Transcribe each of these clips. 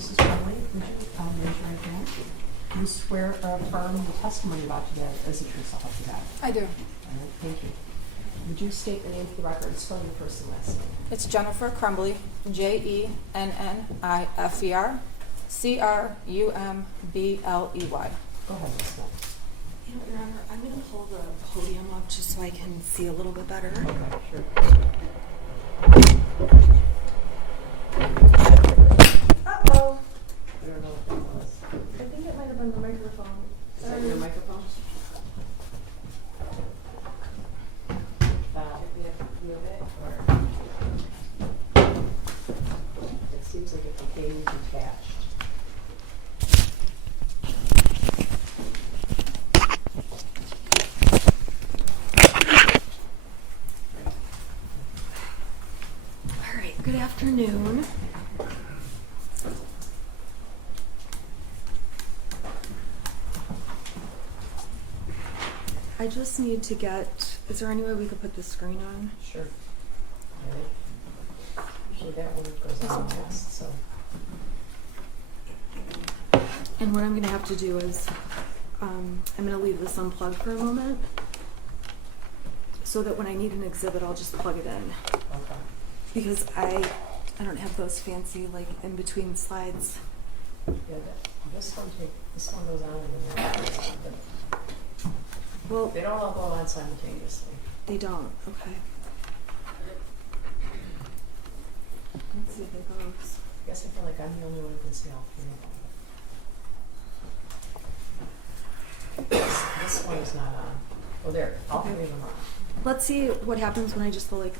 Mrs. Crumbley, would you raise your right hand? Do you swear or affirm the testimony about today is the truth, so help you God? I do. All right, thank you. Would you state the name for the record, spelling your first and last name? It's Jennifer Crumbley, Jennifer Crumbley. Go ahead, Ms. Snow. You know, Your Honor, I'm going to hold the podium up just so I can see a little bit better. Okay, sure. Uh-oh. I don't know what that was. I think it might have been the microphone. Is that your microphone? Do we have to move it, or? It seems like it's okay and detached. All right, good afternoon. I just need to get, is there any way we could put the screen on? Sure. Ready? Usually that one goes on last, so. And what I'm going to have to do is, I'm going to leave this unplugged for a moment so that when I need an exhibit, I'll just plug it in. Okay. Because I don't have those fancy, like, in-between slides. Yeah, this one goes on and then that goes on, but Well, they don't all go on simultaneously. they don't. Okay. Let's see if it goes. I guess I feel like I'm the only one who can see all three of them. This one is not on. Oh, there, all Okay. three of them are on. Let's see what happens when I just go like.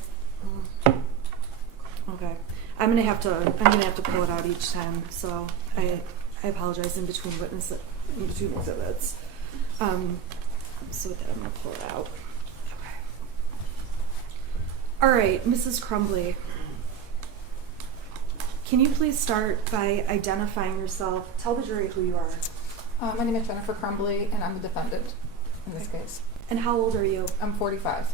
Okay. I'm gonna have to pull it out each time. So I apologize in between exhibits. So with that, I'm gonna pull it out. Okay. All right, Mrs. Crumbley. Can you please start by identifying yourself? Tell the jury who you are. My name is Jennifer Crumbley, and I'm a defendant in this case. And how old are you? I'm 45.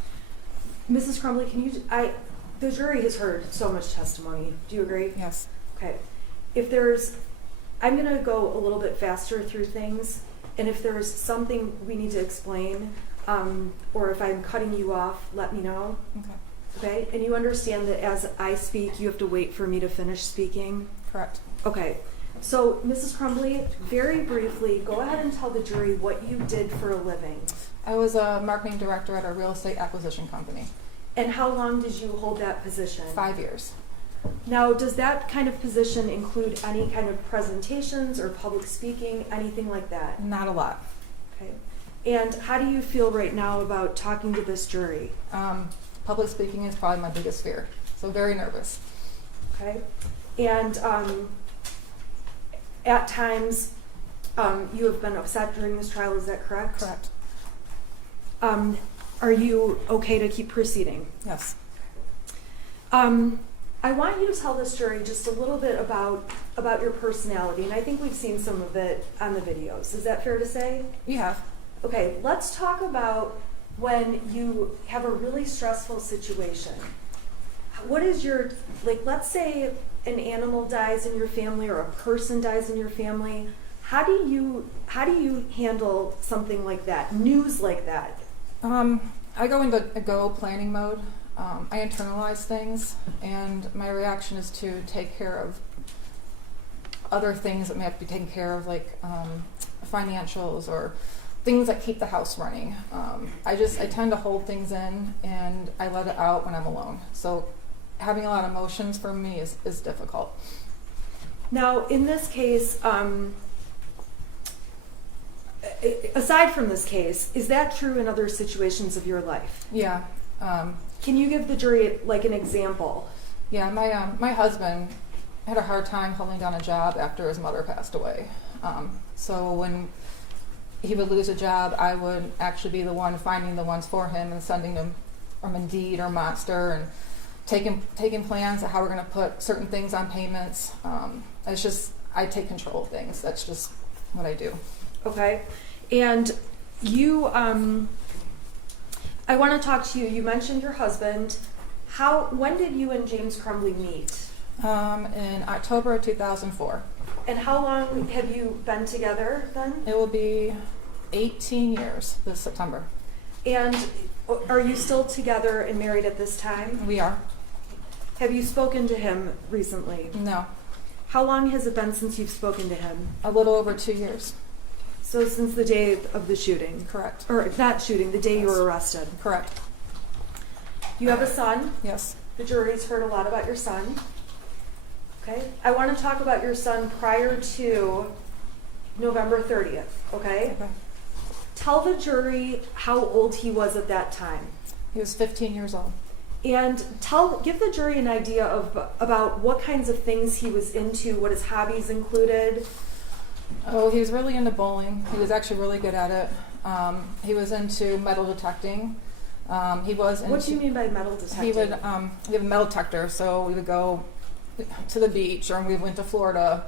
Mrs. Crumbley, the jury has heard so much testimony. Do you agree? Yes. Okay. I'm going to go a little bit faster through things, and if there's something we need to explain, or if I'm cutting you off, let me know. Okay. Okay? And you understand that as I speak, you have to wait for me to finish speaking? Correct. Okay. So, Mrs. Crumbley, very briefly, go ahead and tell the jury what you did for a living. I was a marketing director at a real estate acquisition company. And how long did you hold that position? 5 years. Now, does that kind of position include any kind of presentations or public speaking, anything like that? Not a lot. Okay. And how do you feel right now about talking to this jury? Public speaking is probably my biggest fear, so very nervous. Okay. And at times, you have been upset during this trial, is that correct? Correct. Are you okay to keep proceeding? Yes. I want you to tell this jury just a little bit about your personality, and I think we've seen some of it on the videos. Is that fair to say? You have. Okay, let's talk about when you have a really stressful situation. What is your, let's say an animal dies in your family or a person dies in your family. How do you handle something like that, news like that? I go into a go planning mode. I internalize things, and my reaction is to take care of other things that may have to be taken care of, like financials or things that keep the house running. I tend to hold things in, and I let it out when I'm alone. So having a lot of emotions for me is difficult. Now, in this case, aside from this case, is that true in other situations of your life? Yeah. Can you give the jury an example? Yeah, my husband had a hard time holding down a job after his mother passed away. So when he would lose a job, I would actually be the one finding the ones for him and sending them from Indeed or Monster and taking plans of how we're going to put certain things on payments. It's just, I take control of things. That's just what I do. Okay. And you, I want to talk to you. You mentioned your husband. When did you and James Crumbley meet? In October of 2004. And how long have you been together then? It will be 18 years this September. And are you still together and married at this time? We are. Have you spoken to him recently? No, How long has it been since you've spoken to him? a little over 2 years. So since the day of the shooting? Correct. Or not shooting, the day you were arrested. Correct. You have a son. Yes. The jury's heard a lot about your son. Okay. I want to talk about your son prior to November 30th. Okay. Okay. Tell the jury how old he was at that time. He was 15 years old. And give the jury an idea of about what kinds of things he was into, what his hobbies included. Oh, he was really into bowling. He was actually really good at it. He was into metal detecting. He was into, What do you mean by metal detecting? He would we have a metal detector, so we would go to the beach, or we went to Florida,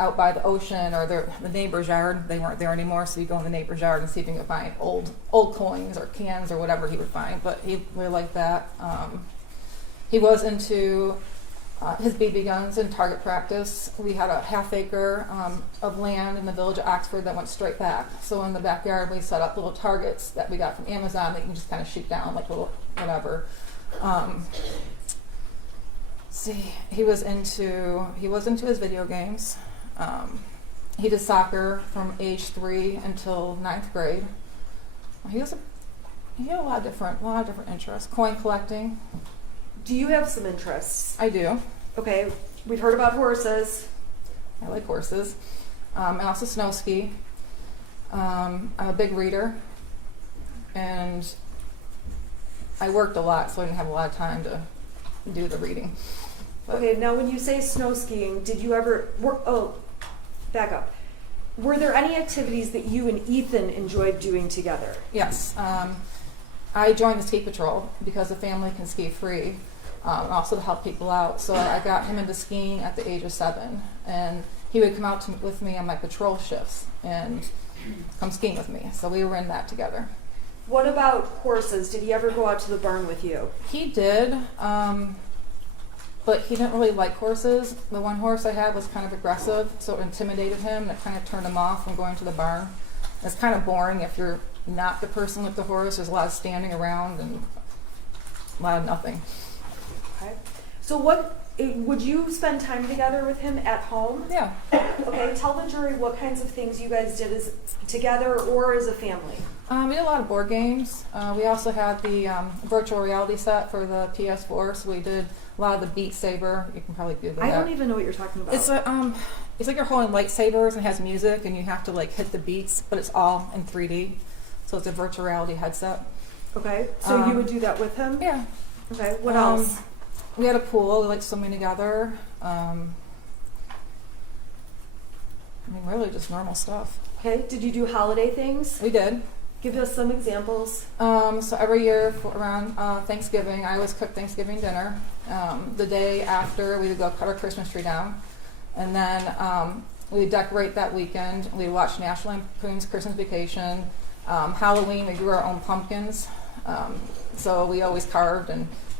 out by the ocean, or the neighbor's yard. They weren't there anymore, so you go in the neighbor's yard and see if you can find old coins or cans or whatever he would find. But he really liked that. He was into his BB guns and target practice. We had a half-acre of land in the village of Oxford that went straight back. So in the backyard, we set up little targets that we got from Amazon that you can just kind of shoot down, like little whatever. He was into his video games. He did soccer from age 3 until 9th grade. He had a lot of different interests. Coin collecting. Do you have some interests? I do. Okay, we've heard about horses. I like horses. I also snow ski. I'm a big reader, and I worked a lot, so I didn't have a lot of time to do the reading. But Okay, now when you say snow skiing, did you ever back up. Were there any activities that you and Ethan enjoyed doing together? yes, I joined the ski patrol because the family can ski free, and also to help people out. So I got him into skiing at the age of 7, and he would come out with me on my patrol shifts and come skiing with me. So we were in that together. What about horses? Did he ever go out to the barn with you? He did, but he didn't really like horses. The one horse I had was kind of aggressive, so it intimidated him, and it kind of turned him off from going to the barn. It's kind of boring if you're not the person with the horse. There's a lot of standing around and a lot of nothing. Okay. So would you spend time together with him at home? Yeah. Okay, tell the jury what kinds of things you guys did together or as a family. We did a lot of board games. We also had the virtual reality set for the PS4, so we did a lot of the Beat Saber. You can probably Google I that. don't even know what you're talking about. It's like you're holding lightsabers and has music, and you have to like hit the beats, but it's all in 3D. So it's a virtual reality headset. Okay, so you would do that with him? Yeah. Okay, what else? We had a pool. We liked swimming together. Really just normal stuff. Okay, did you do holiday things? We did. Give us some examples. So every year around Thanksgiving, I always cook Thanksgiving dinner. The day after, we would go cut our Christmas tree down. And then we would decorate that weekend. We would watch National Lampoon's Christmas Vacation. Halloween, we grew our own pumpkins. So we always carved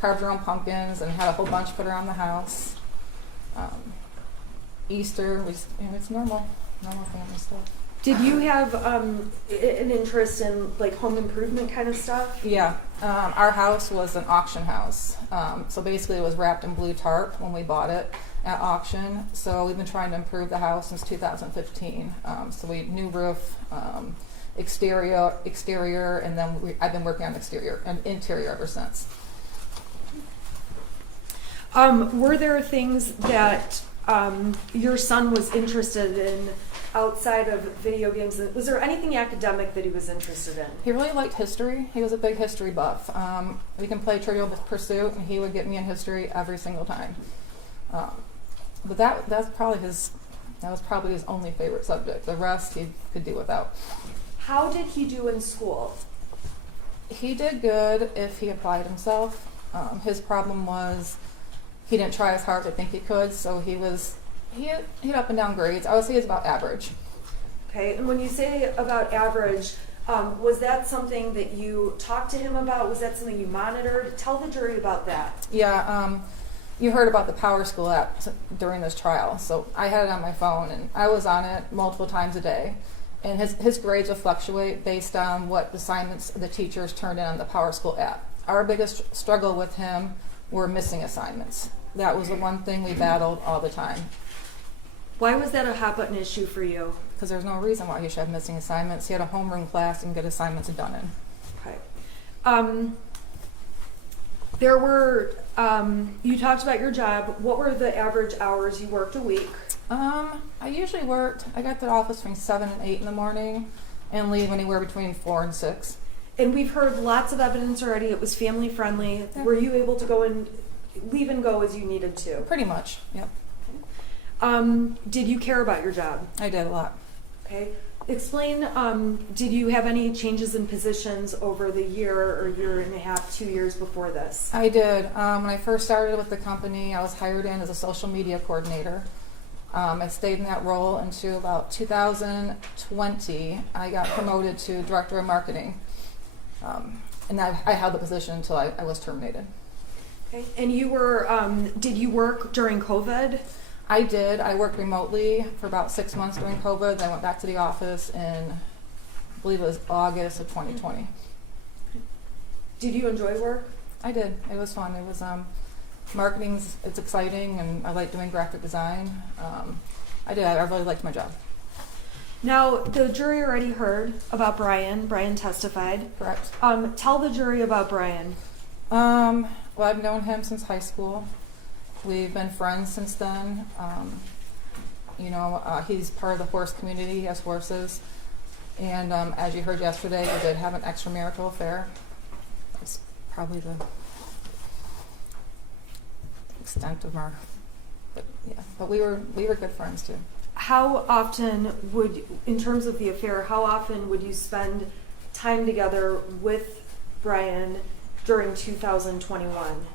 our own pumpkins and had a whole bunch put around the house. Easter, it's normal family stuff. Did you have an interest in like home improvement kind of stuff? Yeah, our house was an auction house. So basically it was wrapped in blue tarp when we bought it at auction. So we've been trying to improve the house since 2015. So we new roof, exterior, and then I've been working on exterior and interior ever since. Were there things that your son was interested in outside of video games? Was there anything academic that he was interested in? He really liked history. He was a big history buff. We can play Trivial Pursuit, and he would get me in history every single time. But that was probably his only favorite subject. The rest he could do without. How did he do in school? He did good if he applied himself. His problem was he didn't try as hard as I think he could, so he had up and down grades. I would say he's about average. Okay, and when you say about average, was that something that you talked to him about? Was that something you monitored? Tell the jury about that. Yeah, you heard about the Power School app during this trial. So I had it on my phone, and I was on it multiple times a day. And his grades would fluctuate based on what assignments the teachers turned in on the Power School app. Our biggest struggle with him were missing assignments. That was the one thing we battled all the time. Why was that a hot button issue for you? Because there's no reason why he should have missing assignments. He had a homeroom class and get assignments done in. Okay. There were, you talked about your job. What were the average hours you worked a week? I usually I got to the office between 7 and 8 in the morning and leave anywhere between 4 and 6. And we've heard lots of evidence already. It was family friendly. Yeah. Were you able to go and leave and go as you needed to? Pretty much, yep. Did you care about your job? I did a lot. Okay. Explain, did you have any changes in positions over the year or year and a half, 2 years before this? I did. When I first started with the company, I was hired in as a social media coordinator. I stayed in that role until about 2020. I got promoted to director of marketing. And I held the position until I was terminated. Okay. And you were, did you work during COVID? I did. I worked remotely for about 6 months during COVID. Then I went back to the office in, I believe it was August of 2020. Did you enjoy work? I did. It was fun. It was marketing's. It's exciting, and I like doing graphic design. I did. I really liked my job. Now, the jury already heard about Brian. Brian testified. Correct. Tell the jury about Brian. Well, I've known him since high school. We've been friends since then. He's part of the horse community. He has horses. And as you heard yesterday, we did have an extramarital affair. That's probably the extent of our, but we were good friends too. How often in terms of the affair, how often would you spend time together with Brian during 2021?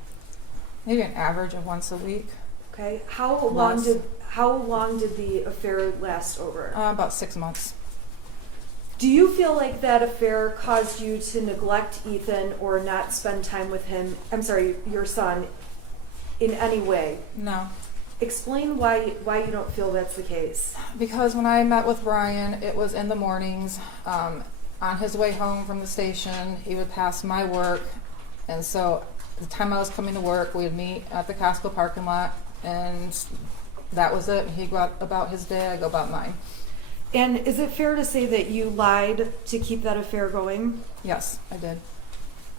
Maybe an average of once a week. Okay. How long did the affair last over? About 6 months. Do you feel like that affair caused you to neglect Ethan or not spend time with him? I'm sorry, your son, in any way? No. Explain why you don't feel that's the case. Because when I met with Brian, it was in the mornings. On his way home from the station, he would pass my work, and so the time I was coming to work, we'd meet at the Costco parking lot, and that was it. He'd go about his day, I'd go about mine. And is it fair to say that you lied to keep that affair going? Yes, I did.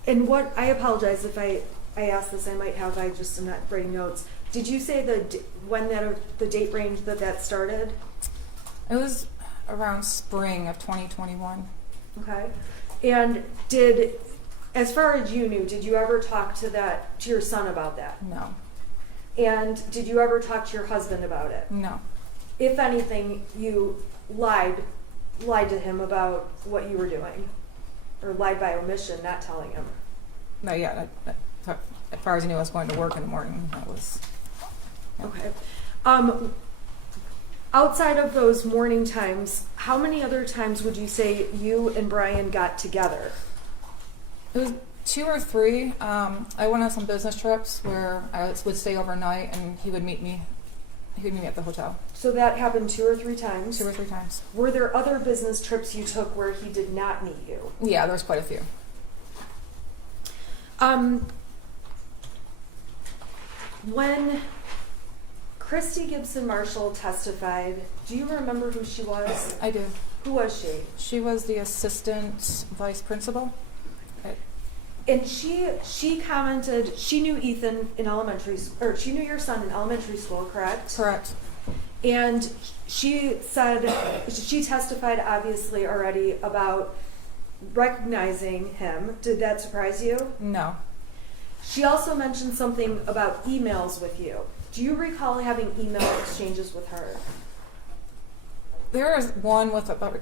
And I apologize if I asked this, I just am not writing notes. Did you say the date range that started? It was around spring of 2021. Okay. And as far as you knew, did you ever talk to your son about that? No. And did you ever talk to your husband about it? No. If anything, you lied to him about what you were doing, or lied by omission, not telling him. No, yeah. As far as I knew, I was going to work in the morning. That was. Yeah. Okay. Outside of those morning times, how many other times would you say you and Brian got together? It was 2 or 3. I went on some business trips where I would stay overnight, and he would meet me. He would meet me at the hotel. So that happened 2 or 3 times? 2 or 3 times. Were there other business trips you took where he did not meet you? Yeah, there was quite a few. When Christy Gibson Marshall testified, do you remember who she was? I do. Who was she? She was the assistant vice principal. Okay. And she commented she knew Ethan in elementary school, or she knew your son in elementary school, correct? Correct. And she said she testified obviously already about recognizing him. Did that surprise you? No. She also mentioned something about emails with you. Do you recall having email exchanges with her? There was one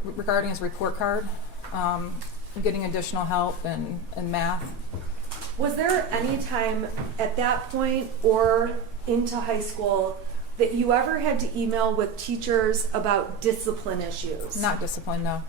regarding his report card, getting additional help in math. Was there any time at that point or into high school that you ever had to email with teachers about discipline issues? Not discipline, no.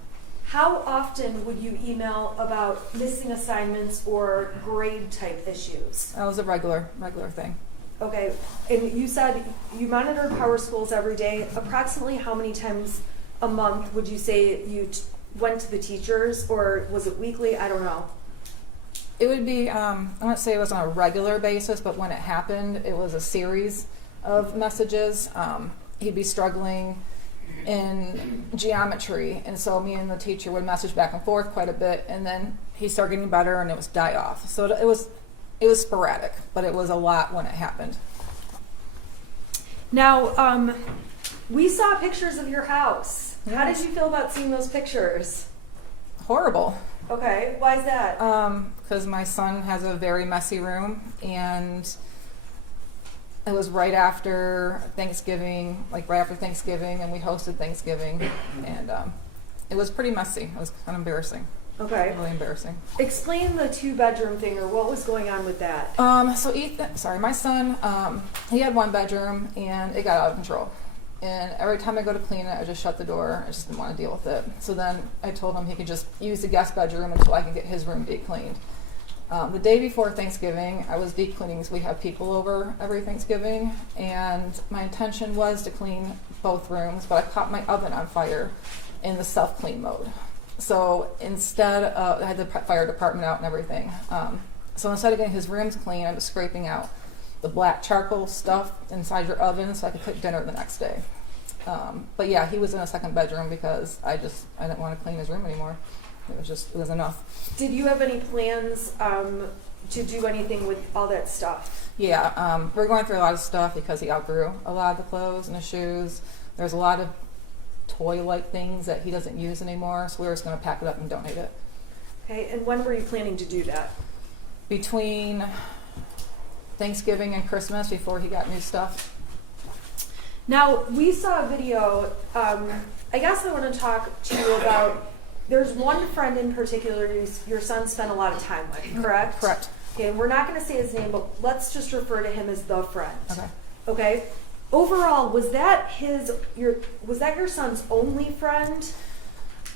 How often would you email about missing assignments or grade type issues? That was a regular thing. Okay, and you said you monitor power schools every day. Approximately how many times a month would you say you went to the teachers, or was it weekly? I don't know. It would be, I wouldn't say it was on a regular basis, but when it happened, it was a series of messages. He'd be struggling in geometry, and so me and the teacher would message back and forth quite a bit, and then he'd start getting better, and it was die off. So it was sporadic, but it was a lot when it happened. Now, we saw pictures of your house. How did Yes. you feel about seeing those pictures? Horrible. Okay, why is that? Because my son has a very messy room, and it was right after Thanksgiving, and we hosted Thanksgiving, and it was pretty messy. It was kind of embarrassing. Okay. Really embarrassing. Explain the 2-bedroom thing, or what was going on with that. So my son, he had 1 bedroom, and it got out of control. And every time I go to clean it, I just shut the door. I just didn't want to deal with it. So then I told him he could just use the guest bedroom until I could get his room deep cleaned. The day before Thanksgiving, I was deep cleaning because we have people over every Thanksgiving, and my intention was to clean both rooms, but I caught my oven on fire in the self-clean mode. So instead, I had the fire department out and everything. So instead of getting his rooms clean, I was scraping out the black charcoal stuff inside your oven so I could cook dinner the next day. But yeah, he was in a second bedroom because I didn't want to clean his room anymore. It was enough. Did you have any plans to do anything with all that stuff? Yeah, we're going through a lot of stuff because he outgrew a lot of the clothes and the shoes. There's a lot of toy-like things that he doesn't use anymore, so we were just going to pack it up and donate it. Okay, and when were you planning to do that? Between Thanksgiving and Christmas, before he got new stuff. Now, we saw a video, I guess I want to talk to you about, there's one friend in particular your son spent a lot of time with, correct? Correct. Okay, and we're not going to say his name, but let's just refer to him as the friend. Okay. Okay? Overall, was that your son's only friend?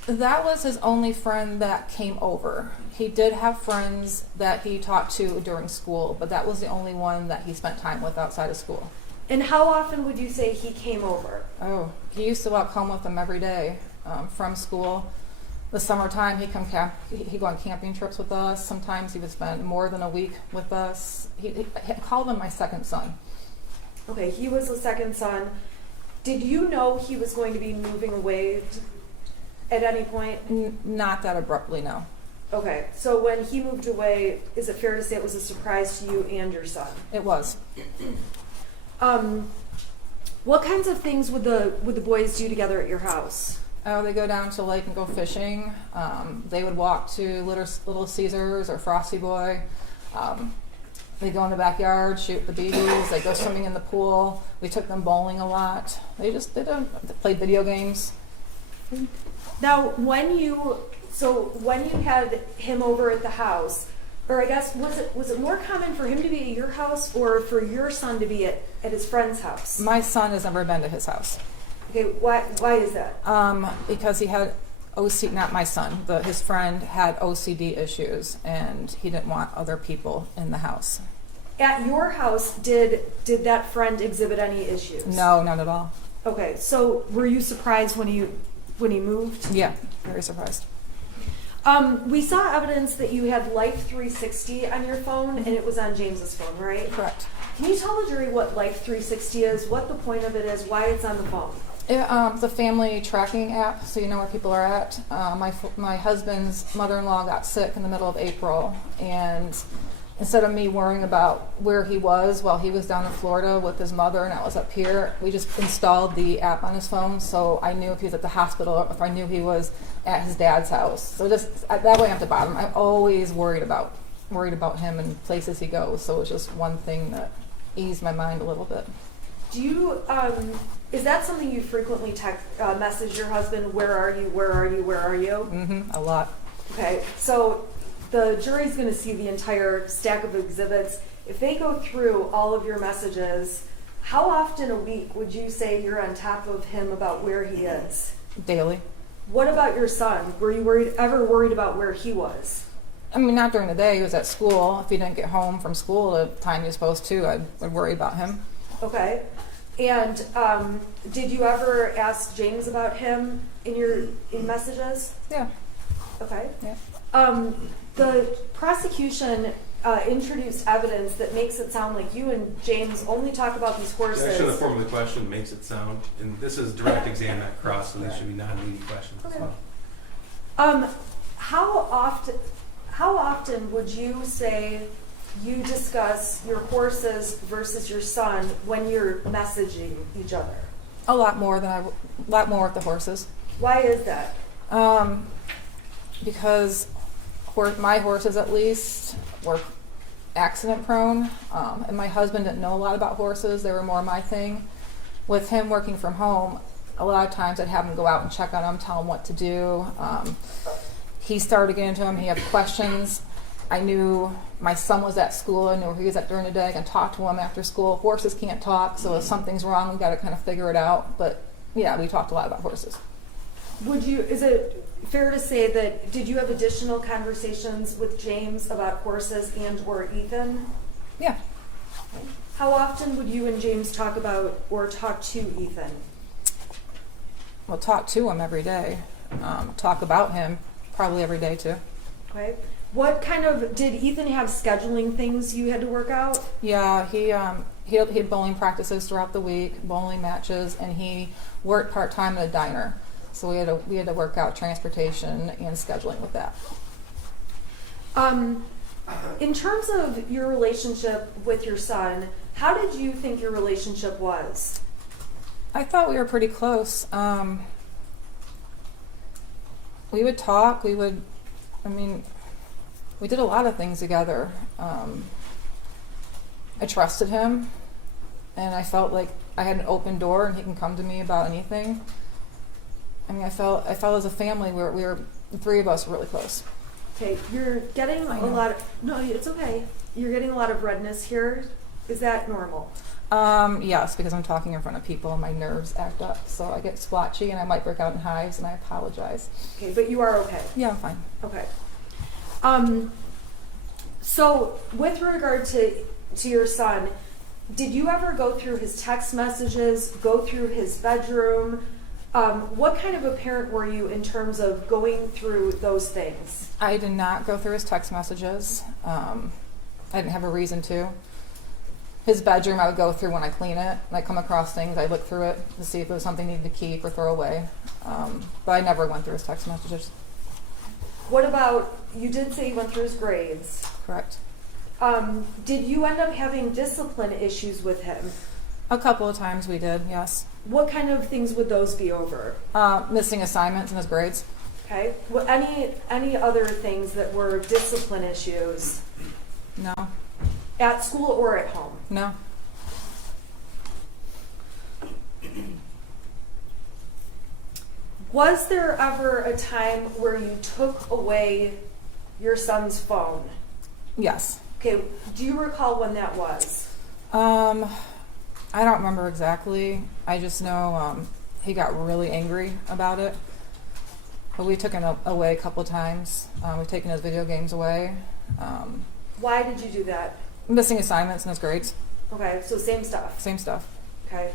That was his only friend that came over. He did have friends that he talked to during school, but that was the only one that he spent time with outside of school. And how often would you say he came over? Oh, he used to walk home with them every day from school. The summertime, he'd go on camping trips with us. Sometimes he would spend more than a week with us. He called him my second son. Okay, he was the second son. Did you know he was going to be moving away at any point? Not that abruptly, no. Okay, so when he moved away, is it fair to say it was a surprise to you and your son? It was. What kinds of things would the boys do together at your house? Oh, they go down to the lake and go fishing. They would walk to Little Caesars or Frosty Boy. They go in the backyard, shoot the BBs. They go swimming in the pool. We took them bowling a lot. They played video games. Now, when you had him over at the house, or I guess was it more common for him to be at your house or for your son to be at his friend's house? My son has never been to his house. Okay, why is that? Because he had OCD, not my son, but his friend had OCD issues, and he didn't want other people in the house. At your house, did that friend exhibit any issues? No, not at all. Okay, so were you surprised when he moved? Yeah, very surprised. We saw evidence that you had Life 360 on your phone, and it was on James's phone, right? Correct. Can you tell the jury what Life 360 is, what the point of it is, why it's on the phone? It's a family tracking app, so you know where people are at. My husband's mother-in-law got sick in the middle of April, and instead of me worrying about where he was while he was down in Florida with his mother and I was up here, we just installed the app on his phone, so I knew if he was at the hospital or if I knew he was at his dad's house. So just that way I have to bother him. I'm always worried about him and places he goes, so it's just one thing that eased my mind a little bit. Do you, is that something you frequently message your husband, where are you, where are you, where are you? Mm-hmm, a lot. Okay, so the jury's going to see the entire stack of exhibits. If they go through all of your messages, how often a week would you say you're on top of him about where he is? Daily. What about your son? Were you ever worried about where he was? I mean, not during the day. He was at school. If he didn't get home from school the time he was supposed to, I'd worry about him. Okay. And did you ever ask James about him in messages? Yeah. Okay. Yeah. The prosecution introduced evidence that makes it sound like you and James only talk about these horses. Actually, the form of the question makes it sound, and this is direct exam at cross, so these should be non-leading questions as Okay. well. How often would you say you discuss your horses versus your son when you're messaging each other? A lot more with the horses. Why is that? Because my horses, at least, were accident prone, and my husband didn't know a lot about horses. They were more my thing. With him working from home, a lot of times I'd have him go out and check on him, tell him what to do. He started getting into him. He had questions. I knew my son was at school. I knew where he was at during the day. I can talk to him after school. Horses can't talk, so if something's wrong, we've got to kind of figure it out. But yeah, we talked a lot about horses. Is it fair to say that, did you have additional conversations with James about horses and or Ethan? Yeah. How often would you and James talk about or talk to Ethan? Well, talk to him every day. Talk about him probably every day too. Okay. What kind of, did Ethan have scheduling things you had to work out? Yeah, he had bowling practices throughout the week, bowling matches, and he worked part-time at a diner. So we had to work out transportation and scheduling with that. In terms of your relationship with your son, how did you think your relationship was? I thought we were pretty close. We would talk. We did a lot of things together. I trusted him, and I felt like I had an open door, and he can come to me about anything. I mean, I felt as a family the three of us were really close. Okay, you're getting a lot of, no, it's okay. You're getting a lot of redness here. Is that normal? Yes, because I'm talking in front of people and my nerves act up, so I get splotchy and I might break out in hives, and I apologize. Okay, but you are okay. Yeah, I'm fine. Okay. So with regard to your son, did you ever go through his text messages, go through his bedroom? What kind of a parent were you in terms of going through those things? I did not go through his text messages. I didn't have a reason to. His bedroom I would go through when I clean it. When I come across things, I look through it to see if it was something I needed to keep or throw away. But I never went through his text messages. What about, you did say you went through his grades. Correct. Did you end up having discipline issues with him? A couple of times we did, yes. What kind of things would those be over? Missing assignments in his grades. Okay. Well, any other things that were discipline issues No. at school or at home? No. Was there ever a time where you took away your son's phone? Yes. Okay. Do you recall when that was? I don't remember exactly. I just know he got really angry about it. But we took him away a couple of times. We've taken his video games away. Why did you do that? Missing assignments in his grades. Okay, so same stuff. Same stuff. Okay.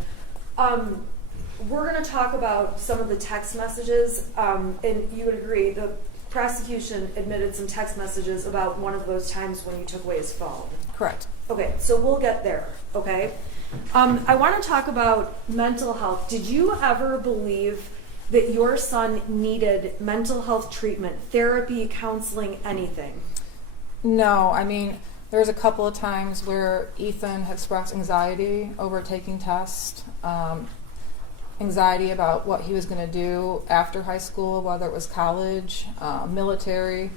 We're going to talk about some of the text messages, and you would agree the prosecution admitted some text messages about one of those times when you took away his phone. Correct. Okay, so we'll get there, okay? I want to talk about mental health. Did you ever believe that your son needed mental health treatment, therapy, counseling, anything? No, I mean, there's a couple of times where Ethan expressed anxiety over taking tests, anxiety about what he was going to do after high school, whether it was college, military.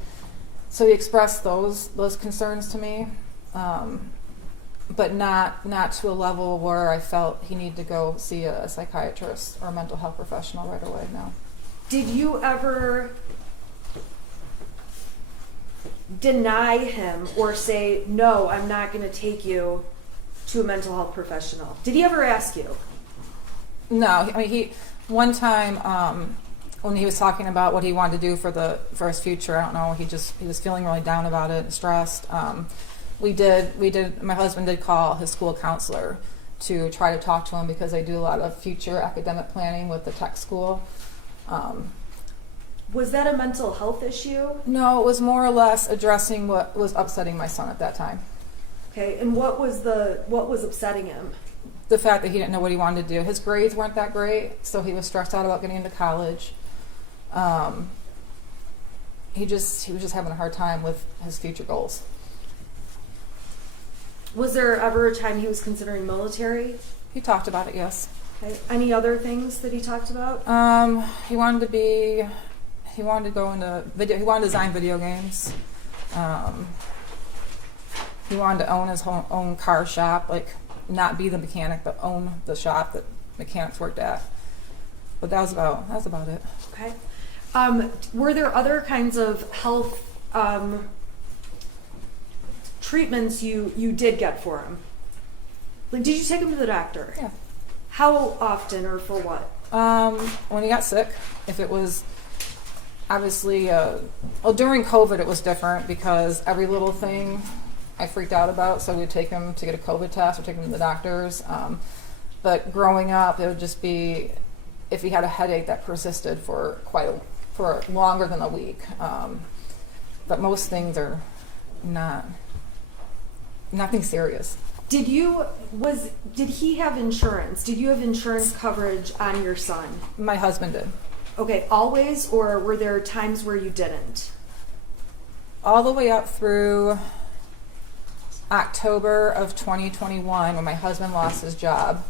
So he expressed those concerns to me, but not to a level where I felt he needed to go see a psychiatrist or a mental health professional right away. No. Did you ever deny him or say, no, I'm not going to take you to a mental health professional? Did he ever ask you? No, I mean, one time when he was talking about what he wanted to do for his future, I don't know, he was feeling really down about it and stressed. My husband did call his school counselor to try to talk to him because they do a lot of future academic planning with the tech school. Was that a mental health issue? No, it was more or less addressing what was upsetting my son at that time. Okay, and what was upsetting him? The fact that he didn't know what he wanted to do. His grades weren't that great, so he was stressed out about getting into college. He was just having a hard time with his future goals. Was there ever a time he was considering military? He talked about it, yes. Okay. Any other things that he talked about? He wanted to go into video. He wanted to design video games. He wanted to own his own car shop, like not be the mechanic, but own the shop that mechanics worked at. But that was about it. Okay. Were there other kinds of health treatments you did get for him? Like, did you take him to the doctor? Yeah. How often or for what? When he got sick, if it was obviously, during COVID it was different because every little thing I freaked out about, so we'd take him to get a COVID test or take him to the doctors. But growing up, it would just be if he had a headache that persisted for longer than a week. But most things are nothing serious. Did he have insurance? Did you have insurance coverage on your son? My husband did. Okay, always, or were there times where you didn't? All the way up through October of 2021 when my husband lost his job.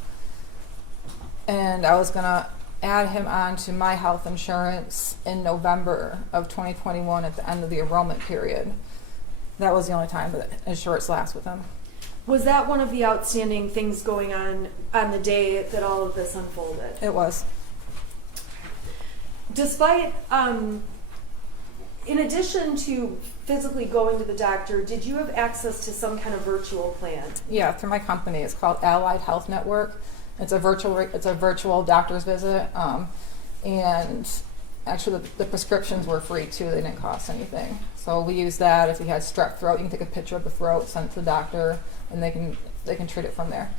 And I was going to add him on to my health insurance in November of 2021 at the end of the enrollment period. That was the only time that insurance lasts with him. Was that one of the outstanding things going on the day that all of this unfolded? It was. Despite, in addition to physically going to the doctor, did you have access to some kind of virtual plan? Yeah, through my company. It's called Allied Health Network. It's a virtual doctor's visit, and actually the prescriptions were free too. They didn't cost anything. So we use that. If you had strep throat, you can take a picture of the throat, send it to the doctor, and they can treat it from there.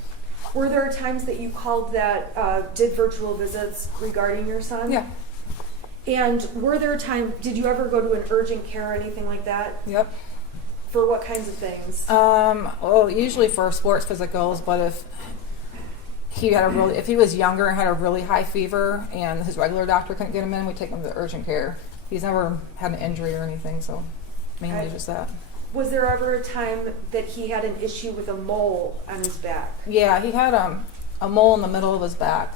Were there times that you called that did virtual visits regarding your son? Yeah. And were there times, did you ever go to an urgent care or anything like that? Yep. For what kinds of things? Well, usually for sports physicals, but if he was younger and had a really high fever and his regular doctor couldn't get him in, we'd take him to urgent care. He's never had an injury or anything, so mainly Okay. just that. Was there ever a time that he had an issue with a mole on his back? Yeah, he had a mole in the middle of his back.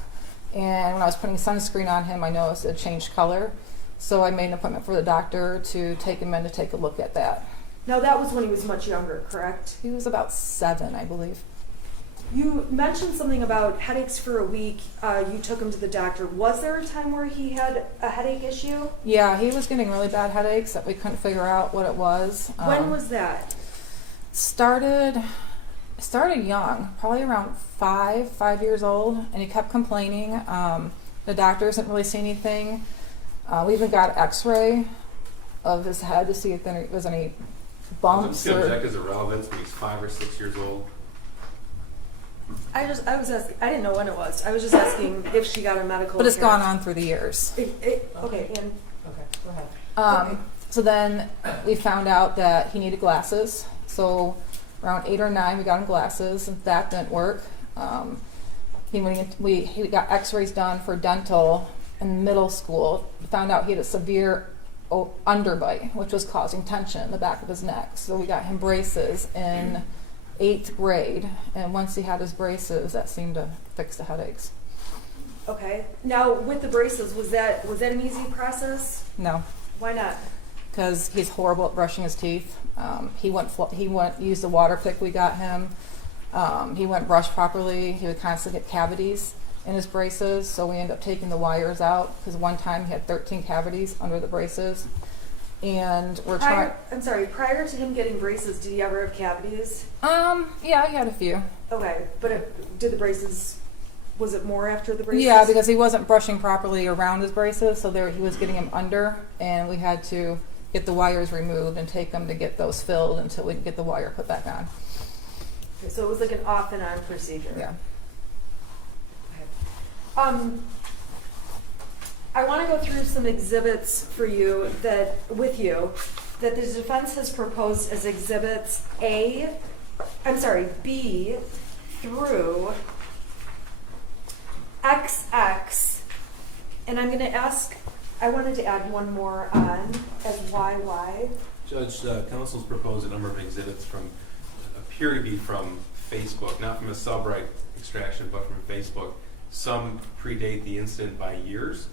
And when I was putting sunscreen on him, I noticed it changed color. So I made an appointment for the doctor to take him in to take a look at that. Now that was when he was much younger, correct? He was about 7, I believe. You mentioned something about headaches for a week. You took him to the doctor. Was there a time where he had a headache issue? Yeah, he was getting really bad headaches that we couldn't figure out what it was. When was that? Started young, probably around 5 years old, and he kept complaining. The doctors didn't really see anything. We even got an x-ray of his head to see if there was any bumps. I'm just gonna check his irrelevance when he's 5 or 6 years old. I was asking, I didn't know when it was. I was just asking if she got a medical But it's care. gone on through the years. Okay, and Okay, go ahead. Okay. So then we found out that he needed glasses. So around 8 or 9, we got him glasses, and that didn't work. He got x-rays done for dental in middle school. Found out he had a severe underbite, which was causing tension in the back of his neck. So we got him braces in 8th grade, and once he had his braces, that seemed to fix the headaches. Okay. Now with the braces, was that an easy process? No, Why not? because he's horrible at brushing his teeth. He wouldn't use the water pick we got him. He wouldn't brush properly. He would constantly get cavities in his braces, so we ended up taking the wires out because one time he had 13 cavities under the braces. And we're trying. Prior to him getting braces, did he ever have cavities? Yeah, he had a few. Okay, but did the braces Was it more after the braces? Yeah, because he wasn't brushing properly around his braces, so he was getting him under, and we had to get the wires removed and take them to get those filled until we could get the wire put back on. Okay, so it was like an off and on procedure. Yeah. I want to go through some exhibits for you that the defense has proposed as exhibits B through XX, and I'm going to ask, I wanted to add one more on as YY. Judge, counsel's proposed a number of exhibits appear to be from Facebook, not from a Subright extraction, but from Facebook. Some predate the incident by years.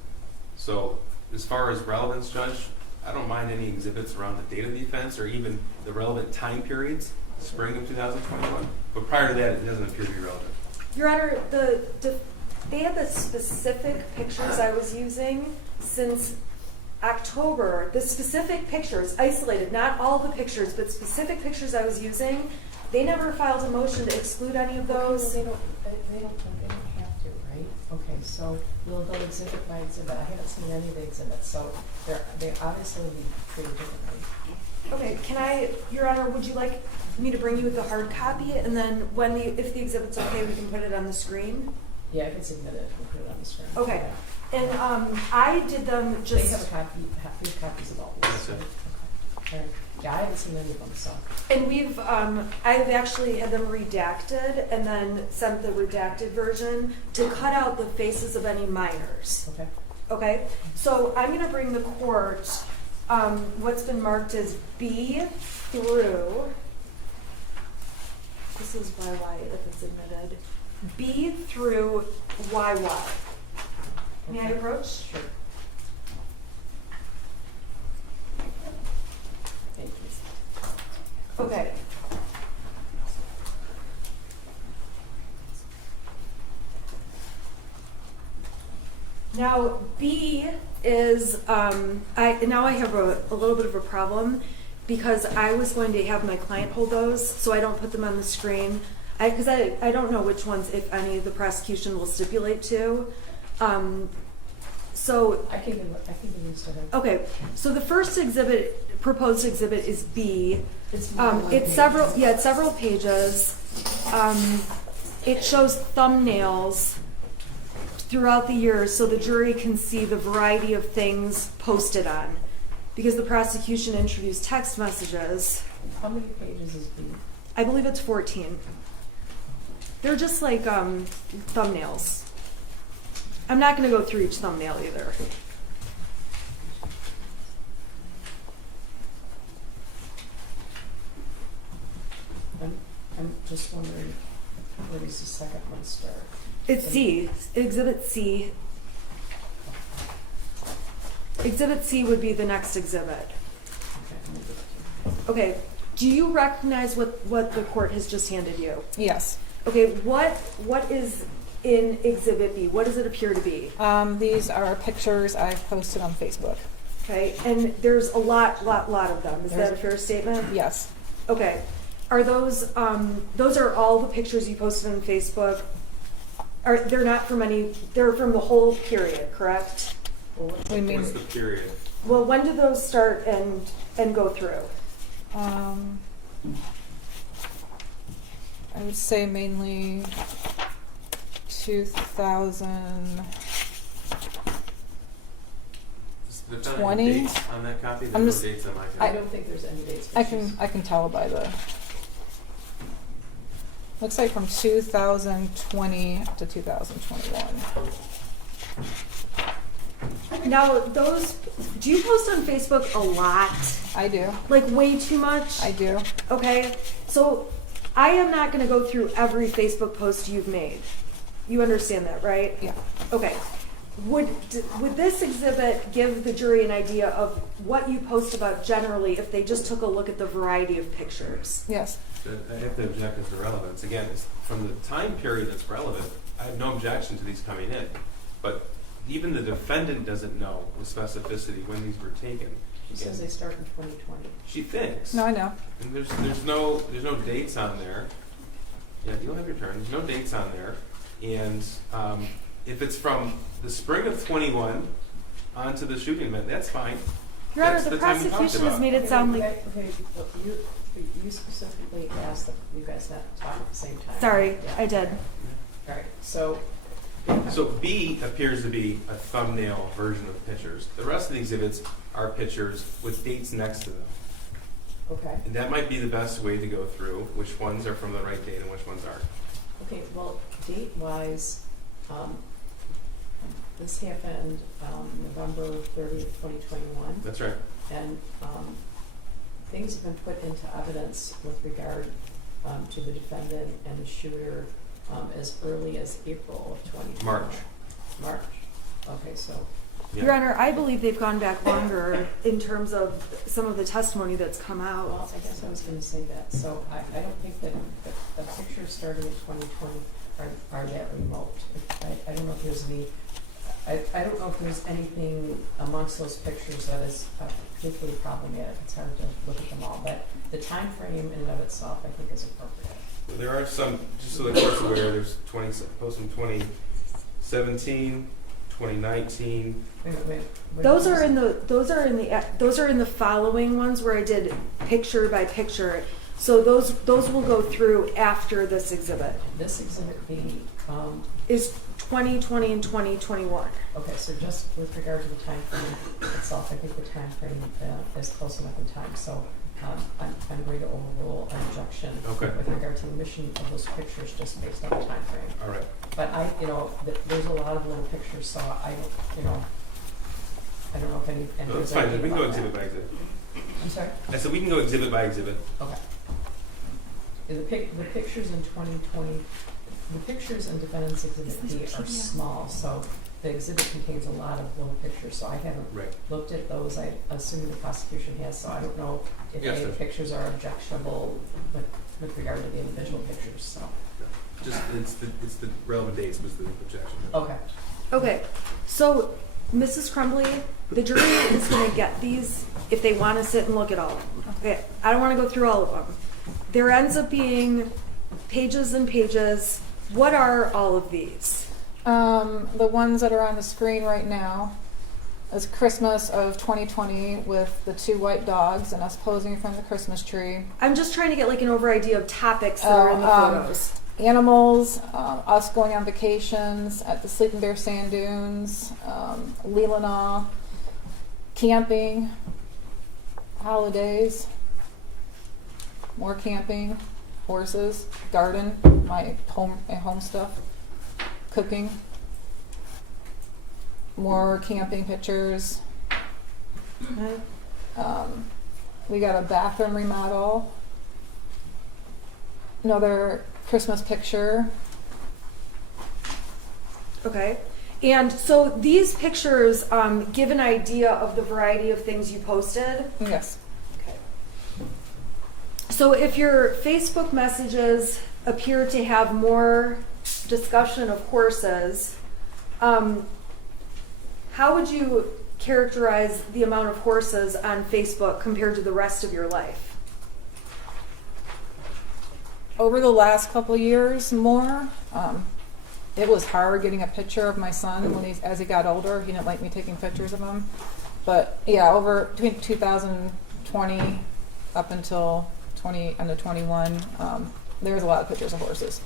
So as far as relevance, Judge, I don't mind any exhibits around the date of the offense or even the relevant time periods, spring of 2021. But prior to that, it doesn't appear to be relevant. Your Honor, they had the specific pictures I was using since October. The specific pictures, isolated, not all the pictures, but specific pictures I was using. They never filed a motion to exclude any of those. They don't have to, right? Okay, so we'll go exhibit by exhibit. I haven't seen any of the exhibits, so they obviously will be treated differently. Okay, Your Honor, would you like me to bring you the hard copy, and then if the exhibit's okay, we can put it on the screen? Yeah, if it's admitted, we'll put it on the screen. Okay. And I did them just. They have three copies of all these. That's it. Okay. All right. Yeah, I haven't seen any of them, so. And I've actually had them redacted and then sent the redacted version to cut out the faces of any minors. Okay. Okay? So I'm going to bring the court what's been marked as B through, this is YY if it's admitted, B through YY. May I approach? Sure. Thank you. Okay. Now B is I have a little bit of a problem because I was going to have my client hold those, so I don't put them on the screen. Because I don't know which ones, if any, the prosecution will stipulate to. So I can give these to him. okay, so the first proposed exhibit is B. It's It's several pages. It shows thumbnails throughout the years so the jury can see the variety of things posted on. Because the prosecution introduced text messages. How many pages is B? I believe it's 14. They're just like thumbnails. I'm not going to go through each thumbnail either. I'm just wondering, where does the second one start? It's C, Exhibit C. Exhibit C would be the next exhibit. Okay, I'm gonna give it to you. Okay, do you recognize what the court has just handed you? Yes. Okay, what is in Exhibit B? What does it appear to be? These are pictures I've posted on Facebook. Okay, and there's a lot of them. Is that a fair statement? Yes. Okay, are those are all the pictures you posted on Facebook? They're not from they're from the whole period, correct? Well, What do you mean? What's the period? Well, when do those start and go through? I would say mainly 2000. There's not 20? any dates on that copy? There's I'm no just- dates on my I copy. don't think there's any dates. I can tell by the. Looks like from 2020 to 2021. Now, do you post on Facebook a lot? I do. Like way too much? I do. Okay, so I am not going to go through every Facebook post you've made. You understand that, right? Yeah. Okay. Would this exhibit give the jury an idea of what you post about generally if they just took a look at the variety of pictures? Yes. I have to object as to relevance. Again, it's from the time period that's relevant, I have no objection to these coming in. But even the defendant doesn't know with specificity when these were taken. She says they start in 2020. She thinks. No, I know. And there's no dates on there. Yeah, you'll have your turn. There's no dates on there. And if it's from the spring of 21 onto the shooting event, that's fine. Your Honor, That's the the time we talked prosecution has about. made it sound like. Okay, but you specifically asked that you guys not talk at the same time. Sorry, Yeah. I did. All right, so. So B appears to be a thumbnail version of pictures. The rest of the exhibits are pictures with dates next to them. Okay, And that might be the best way to go through which ones are from the right date and which ones aren't. okay, well, date-wise, this happened, November 30th, 2021. That's right. And things have been put into evidence with regard to the defendant and the shooter as early as April of 2020. March. Okay, so. Yeah. Your Honor, I believe they've gone back longer in terms of some of the testimony that's come out. Well, I guess I was going to say that. So I don't think that the pictures starting in 2020 are that remote. I don't know if there's any. I don't know if there's anything amongst those pictures that is particularly problematic. It's hard to look at them all, but the time frame in and of itself, I think, is appropriate. There are some, just so the court's aware, there's posts from 2017, 2019. Wait. Those are in the following ones where I did picture by picture. So those will go through after this exhibit. This exhibit B. Is 2020 and 2021. Okay, so just with regard to the time frame itself, I think the time frame is close enough in time. So I'm going to overrule an objection with regard to the mission of those pictures just based on the time frame. All right. But there's a lot of little pictures, so I don't know if any. No, that's fine. We can go exhibit by exhibit. I'm sorry? I said we can go exhibit by exhibit. Okay. The pictures in 2020, the pictures in Defendant's Exhibit B are small, so the exhibit contains a lot of little pictures, so I haven't looked at those. I assume the prosecution has, so I don't know if any of the pictures are objectionable with regard to the individual pictures, so. Just, it's the relevant dates was the objection. Okay. Okay, so Mrs. Crumbley, the jury is going to get these if they want to sit and look at all of them. Okay, I don't want to go through all of them. There ends up being pages and pages. What are all of these? The ones that are on the screen right now is Christmas of 2020 with the 2 white dogs and us posing in front of the Christmas tree. I'm just trying to get like an over idea of topics that are in the photos. Animals, us going on vacations at the Sleeping Bear Sand Dunes, Leelanau, camping, holidays, more camping, horses, garden, my home stuff, cooking, more camping pictures. We got a bathroom remodel, another Christmas picture. Okay. And so these pictures give an idea of the variety of things you posted. Yes. Okay. So if your Facebook messages appear to have more discussion of horses, how would you characterize the amount of horses on Facebook compared to the rest of your life? Over the last couple of years, more. It was hard getting a picture of my son as he got older. He didn't like me taking pictures of him. But yeah, between 2020 up until end of 21, there was a lot of pictures of horses.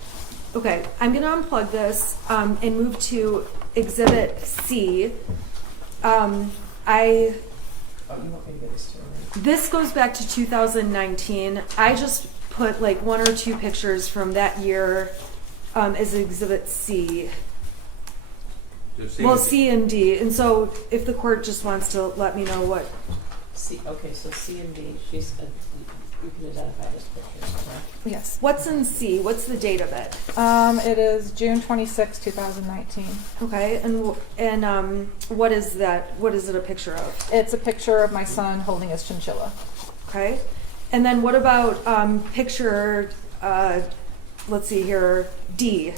Okay, I'm going to unplug this and move to Exhibit C. You want me to get this to her? This goes back to 2019. I just put like 1 or 2 pictures from that year as Exhibit C. Well, C and D. And so if the court just wants to let me know what. C. Okay, so C and D. You can identify this picture, correct? Yes. What's in C? What's the date of it? It is June 26, 2019. Okay, and what is that? What is it a picture of? It's a picture of my son holding his chinchilla. Okay, and then what about picture? Let's see here, D.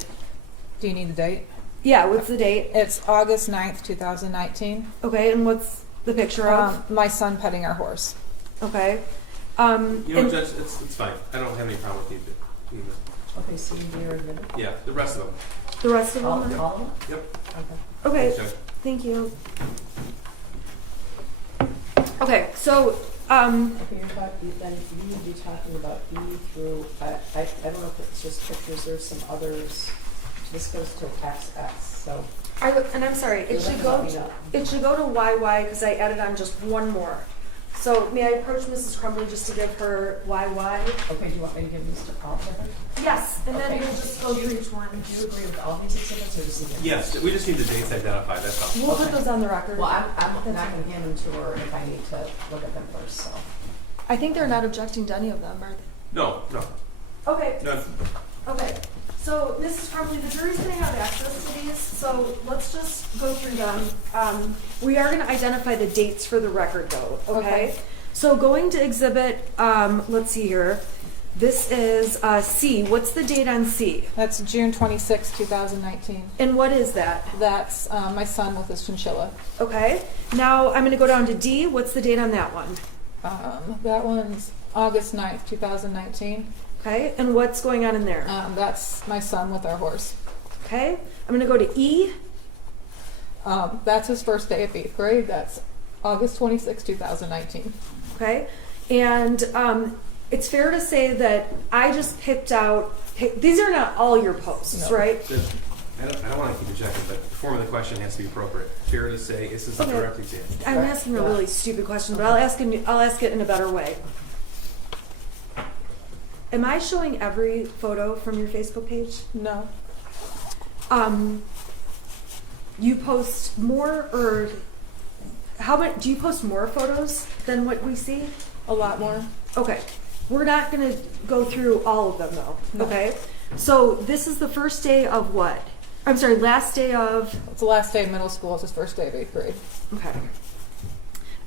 Do you need the date? Yeah, what's the date? It's August 9th, 2019. Okay, and what's the picture of? My son petting our horse. Okay. Judge, it's fine. I don't have any problem with either. Okay, C and D are admitted? Yeah, the rest of them. The rest of them? All are- of them? Yep. Okay. Okay, Thanks, Judge. thank you. Okay, so, Okay, then you would be talking about E through, I don't know if it's just pictures, there's some others. This goes to XX, so. and I'm sorry, you'll have to let me know. it should go to YY because I added on just one more. So may I approach Mrs. Crumbley just to give her YY? Okay, do you want me to give these to all of her? Yes, and then Okay. we'll just go through each one. Do you agree with all these exhibits or just the names? Yes, we just need the dates identified, that's all. We'll put Okay. those on the record. Well, I'm not That's gonna hand them to her if I need to look at them first, so. I think they're not objecting to any of them, are they? No, Okay, none. okay. So, Mrs. Crumbley, the jury's gonna have access to these, so let's just go through them. We are gonna identify the dates for the record though, okay? Okay. So going to exhibit, let's see here. This is, C. What's the date on C? That's June 26, 2019. And what is that? That's my son with his chinchilla. Okay. Now I'm gonna go down to D. What's the date on that one? That one's August 9th, 2019. Okay. And what's going on in there? That's my son with our horse. Okay. I'm gonna go to E. That's his first day of 8th grade. That's August 26, 2019. Okay. And it's fair to say that I just picked out, these are not all your posts, No. right? I don't want to keep rejecting, but the form of the question has to be appropriate. Fair to say, this is a Okay. direct example. I'm asking a really stupid question, but I'll ask it in a better way. Am I showing every photo from your Facebook page? No. You post more, or how about, do you post more photos than what we see? A lot more. Okay, we're not gonna go through all of them though, No. okay? So this is the first day of what? I'm sorry, last day of, It's the last day of middle school. It's his first day of 8th grade. okay.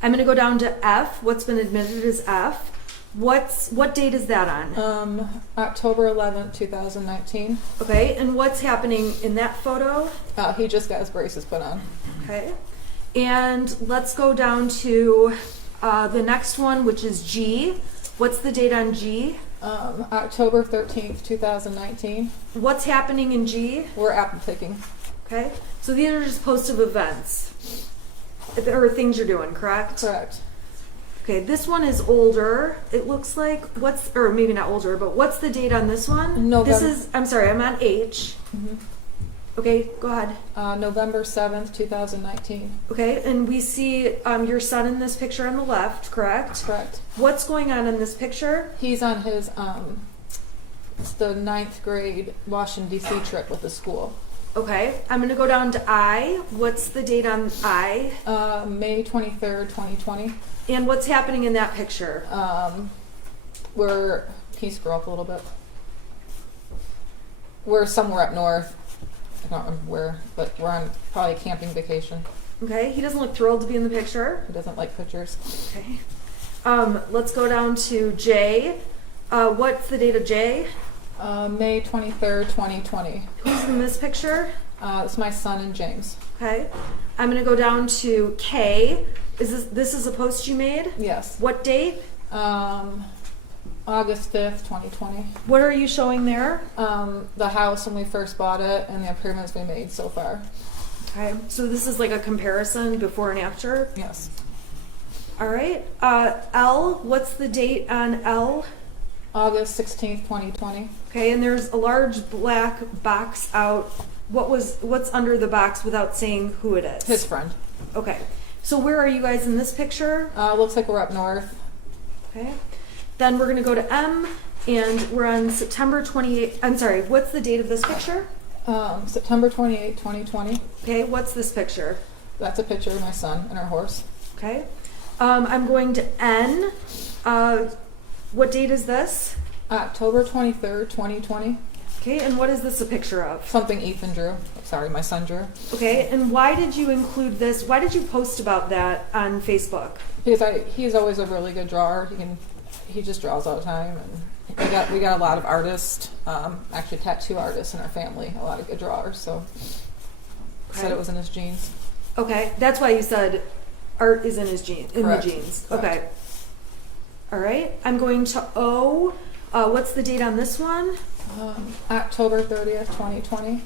I'm gonna go down to F, what's been admitted as F. What date is that on? October 11th, 2019. Okay, and what's happening in that photo? He just got his braces put on. Okay. And let's go down to the next one, which is G. What's the date on G? October 13th, 2019. What's happening in G? We're apple picking. Okay. So these are just posts of events or things you're doing, correct? Correct. Okay, this one is older. It looks like or maybe not older, but what's the date on this one? November. This is, I'm sorry, I'm on H. Okay, go ahead. November 7th, 2019. Okay, and we see your son in this picture on the left, correct? Correct. What's going on in this picture? He's on his it's the 9th grade Washington D.C. trip with the school. Okay, I'm gonna go down to I. What's the date on I? May 23rd, 2020. And what's happening in that picture? Can you scroll up a little bit? We're somewhere up north. I don't remember where, but we're on probably a camping vacation. Okay, he doesn't look thrilled to be in the picture. He doesn't like pictures. Okay. Let's go down to J. What's the date of J? May 23rd, 2020. Who's in this picture? It's my son and James. Okay. I'm gonna go down to K. This is a post you made? Yes. What date? August 5th, 2020. What are you showing there? The house when we first bought it and the improvements we made so far. Okay. So this is like a comparison before and after. Yes. All right. L. What's the date on L? August 16th, 2020. Okay. And there's a large black box out. What's under the box without saying who it is? His friend. Okay. So where are you guys in this picture? Looks like we're up north. Okay. Then we're gonna go to M, and we're on September 28th. I'm sorry. What's the date of this picture? September 28th, 2020. Okay. What's this picture? That's a picture of my son and our horse. Okay. I'm going to N. What date is this? October 23rd, 2020. Okay. And what is this a picture of? Something Ethan drew. Sorry, my son drew. Okay. And why did you include this? Why did you post about that on Facebook? Because he's always a really good drawer. He just draws all the time, and we got a lot of artists, actually tattoo artists in our family, a lot of good drawers. So said it was in his genes. Okay, that's why you said art is in his genes. In Correct. the genes. Correct. Okay. All right. I'm going to O. What's the date on this one? October 30th, 2020.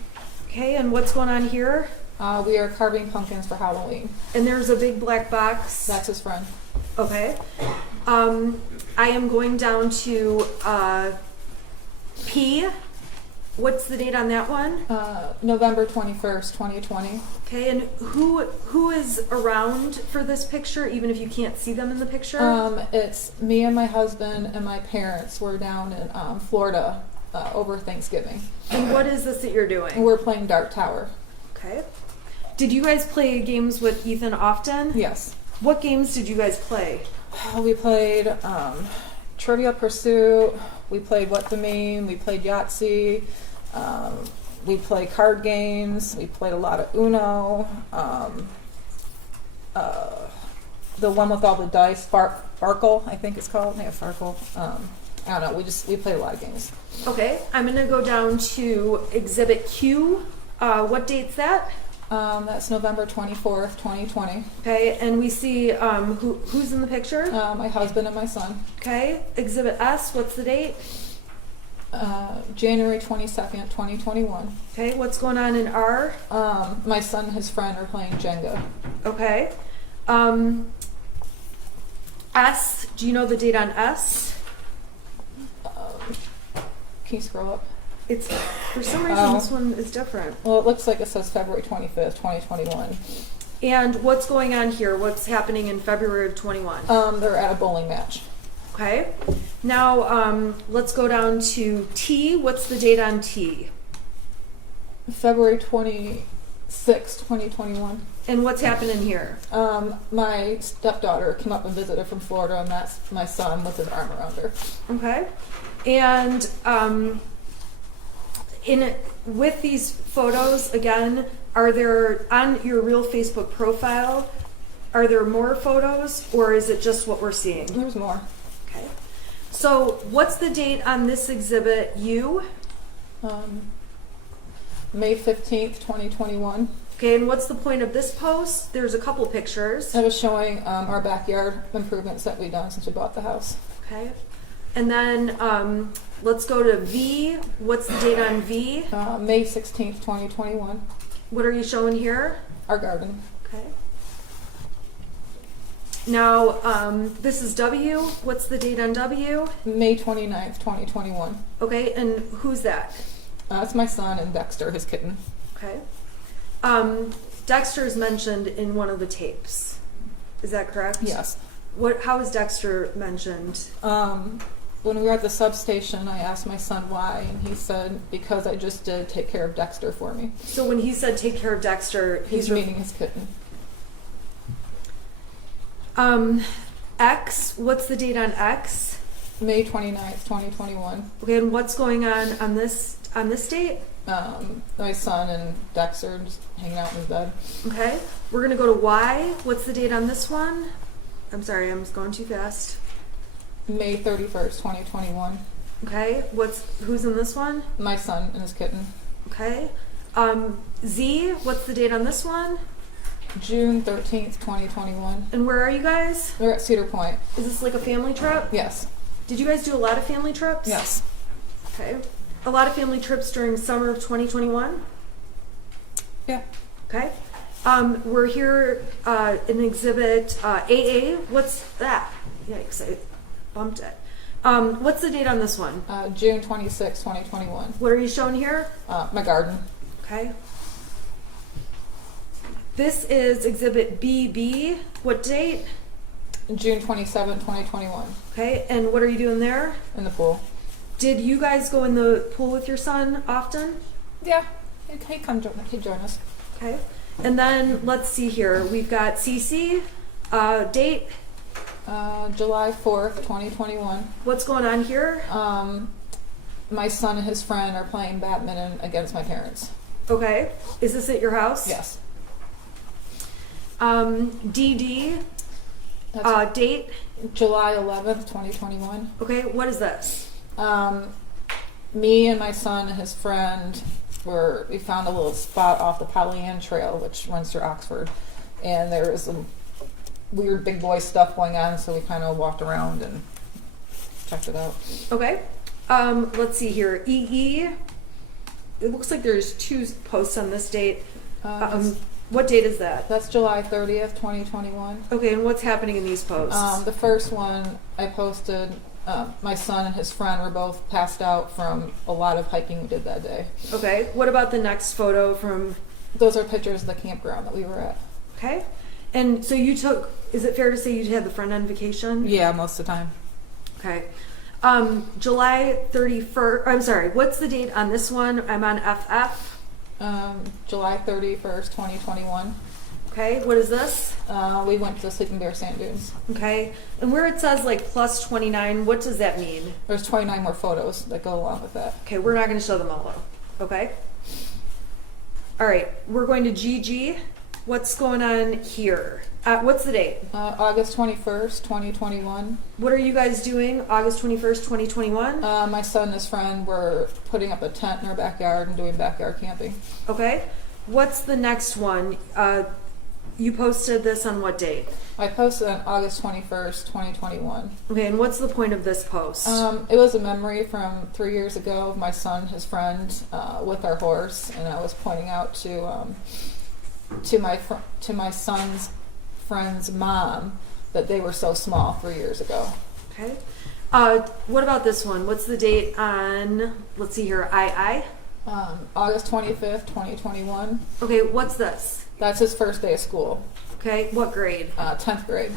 Okay, and what's going on here? We are carving pumpkins for Halloween. And there's a big black box. That's his friend. Okay. I am going down to P. What's the date on that one? November 21st, 2020. Okay, and who is around for this picture, even if you can't see them in the picture? It's me and my husband and my parents. We're down in Florida over Thanksgiving. And what is this that you're doing? We're playing Dark Tower. Okay. Did you guys play games with Ethan often? Yes. What games did you guys play? We played Trivial Pursuit. We played What the Meme. We played Yahtzee. We play card games. We played a lot of Uno. The one with all the dice, Farkle, I think it's called. Yeah, Farkle. I don't know. We played a lot of games. Okay, I'm gonna go down to Exhibit Q. What date's that? That's November 24th, 2020. Okay, and we see who's in the picture? My husband and my son. Okay, Exhibit S. What's the date? January 22nd, 2021. Okay, what's going on in R? My son and his friend are playing Jenga. Okay. S. Do you know the date on S? Can you scroll up? It's for some reason this one is different. Well, it looks like it says February 25th, 2021. And what's going on here? What's happening in February of 21? They're at a bowling match. Okay. Now let's go down to T. What's the date on T? February 26th, 2021. And what's happening here? My stepdaughter came up and visited from Florida, and that's my son with his arm around her. Okay. And with these photos, again, are there, on your real Facebook profile, are there more photos, or is it just what we're seeing? There's more. Okay. So what's the date on this exhibit U? May 15th, 2021. Okay, and what's the point of this post? There's a couple pictures. I was showing our backyard improvements that we've done since we bought the house. Okay. And then let's go to V. What's the date on V? May 16th, 2021. What are you showing here? Our garden. Okay. Now, this is W. What's the date on W? May 29th, 2021. Okay, and who's that? That's my son and Dexter, his kitten. Okay. Dexter is mentioned in one of the tapes. Is that correct? Yes. How is Dexter mentioned? When we were at the substation, I asked my son why, and he said, because I just did take care of Dexter for me. So when he said take care of Dexter, He's meaning his kitten. X, what's the date on X? May 29th, 2021. Okay, and what's going on this date? My son and Dexter just hanging out in his bed. Okay, we're gonna go to Y. What's the date on this one? I'm sorry, I'm just going too fast. May 31st, 2021. Okay, who's in this one? My son and his kitten. Okay. Z, what's the date on this one? June 13th, 2021. And where are you guys? We're at Cedar Point. Is this like a family trip? Yes. Did you guys do a lot of family trips? Yes. Okay. A lot of family trips during summer of 2021? Yeah. Okay. We're here in exhibit AA. What's that? Yikes, I bumped it. What's the date on this one? June 26th, 2021. What are you showing here? My garden. Okay. This is exhibit BB. What date? June 27th, 2021. Okay, and what are you doing there? In the pool. Did you guys go in the pool with your son often? Yeah. He'd join us. Okay. And then let's see here. We've got CC. Date? July 4th, 2021. What's going on here? My son and his friend are playing badminton against my parents. Okay. Is this at your house? Yes. DD. Date? July 11th, 2021. Okay, what is this? Me and my son and his friend we found a little spot off the Pollyant Trail, which runs through Oxford, and there was some weird big boy stuff going on, so we kind of walked around and checked it out. Okay. Let's see here. EE. it looks like there's 2 posts on this date. That's- What date is that? That's July 30th, 2021. Okay, and what's happening in these posts? The first one I posted, my son and his friend were both passed out from a lot of hiking we did that day. Okay, what about the next photo from, Those are pictures of the campground that we were at. okay? And so you took, is it fair to say you had the friend on vacation? Yeah, most of the time. Okay. July 31st, I'm sorry, what's the date on this one? I'm on FF. July 31st, 2021. Okay, what is this? We went to the Sleeping Bear Sand Dunes. Okay, and where it says like plus 29, what does that mean? There's 29 more photos that go along with that. Okay, we're not going to show them all though. Okay. All right, we're going to GG. What's going on here? What's the date? August 21st, 2021. What are you guys doing? August 21st, 2021? My son and his friend were putting up a tent in our backyard and doing backyard camping. Okay. What's the next one? You posted this on what date? I posted on August 21st, 2021. Okay, and what's the point of this post? It was a memory from 3 years ago of my son, his friend, with our horse, and I was pointing out to my son's friend's mom that they were so small 3 years ago. Okay. What about this one? What's the date on, let's see here, August 25th, 2021. Okay, what's this? That's his first day of school, Okay, what grade? 10th grade.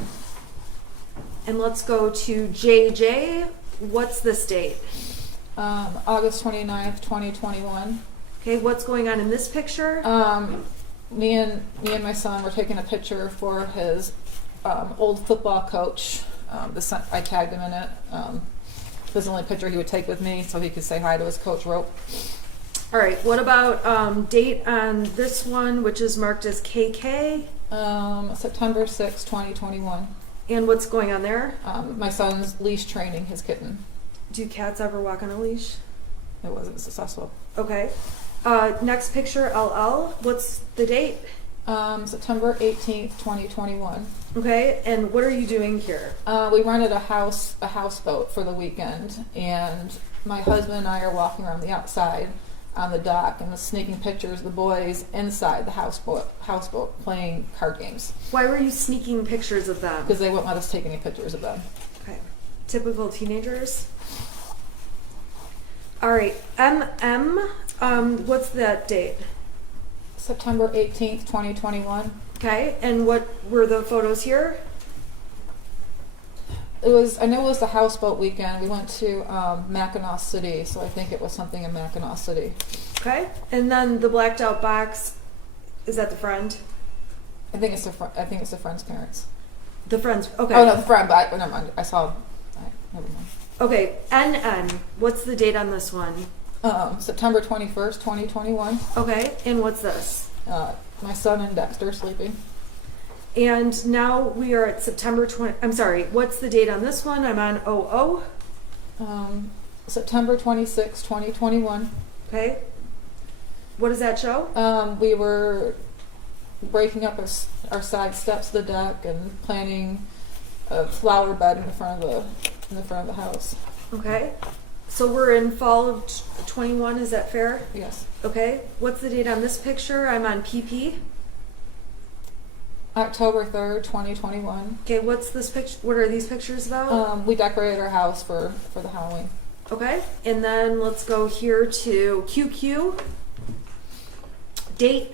And let's go to JJ. What's this date? August 29th, 2021. Okay, what's going on in this picture? Me and my son were taking a picture for his old football coach. I tagged him in it. It was the only picture he would take with me so he could say hi to his coach Rope. All right, what about date on this one, which is marked as KK? September 6th, 2021. And what's going on there? My son's leash training his kitten. Do cats ever walk on a leash? It wasn't successful. Okay. Next picture, LL. What's the date? September 18th, 2021. Okay, and what are you doing here? We rented a houseboat for the weekend, and my husband and I are walking around the outside on the dock and was sneaking pictures of the boys inside the houseboat playing card games Why were you sneaking pictures of them? because they wouldn't let us take any pictures of them. Okay. Typical teenagers. All right, what's that date? September 18th, 2021. Okay, and what were the photos here? I know it was the houseboat weekend. We went to Mackinac City, so I think it was something in Mackinac City. Okay, and then the blacked out box, is that the friend? I think it's the friend's parents. The friend's, okay. Oh no, the friend. But never mind. Never mind. Okay, NN, what's the date on this one? September 21st, 2021. Okay, and what's this? My son and Dexter sleeping. And now we are at September 20, I'm sorry, what's the date on this one? I'm on 00. September 26th, 2021. Okay. What does that show? We were breaking up our side steps of the deck and planting a flower bed in the front of the house. Okay. So we're in fall of 21, is that fair? Yes. Okay. What's the date on this picture? I'm on PP. October 3rd, 2021. Okay, what's this picture? What are these pictures about? We decorated our house for the Halloween. Okay, and then let's go here to QQ. Date.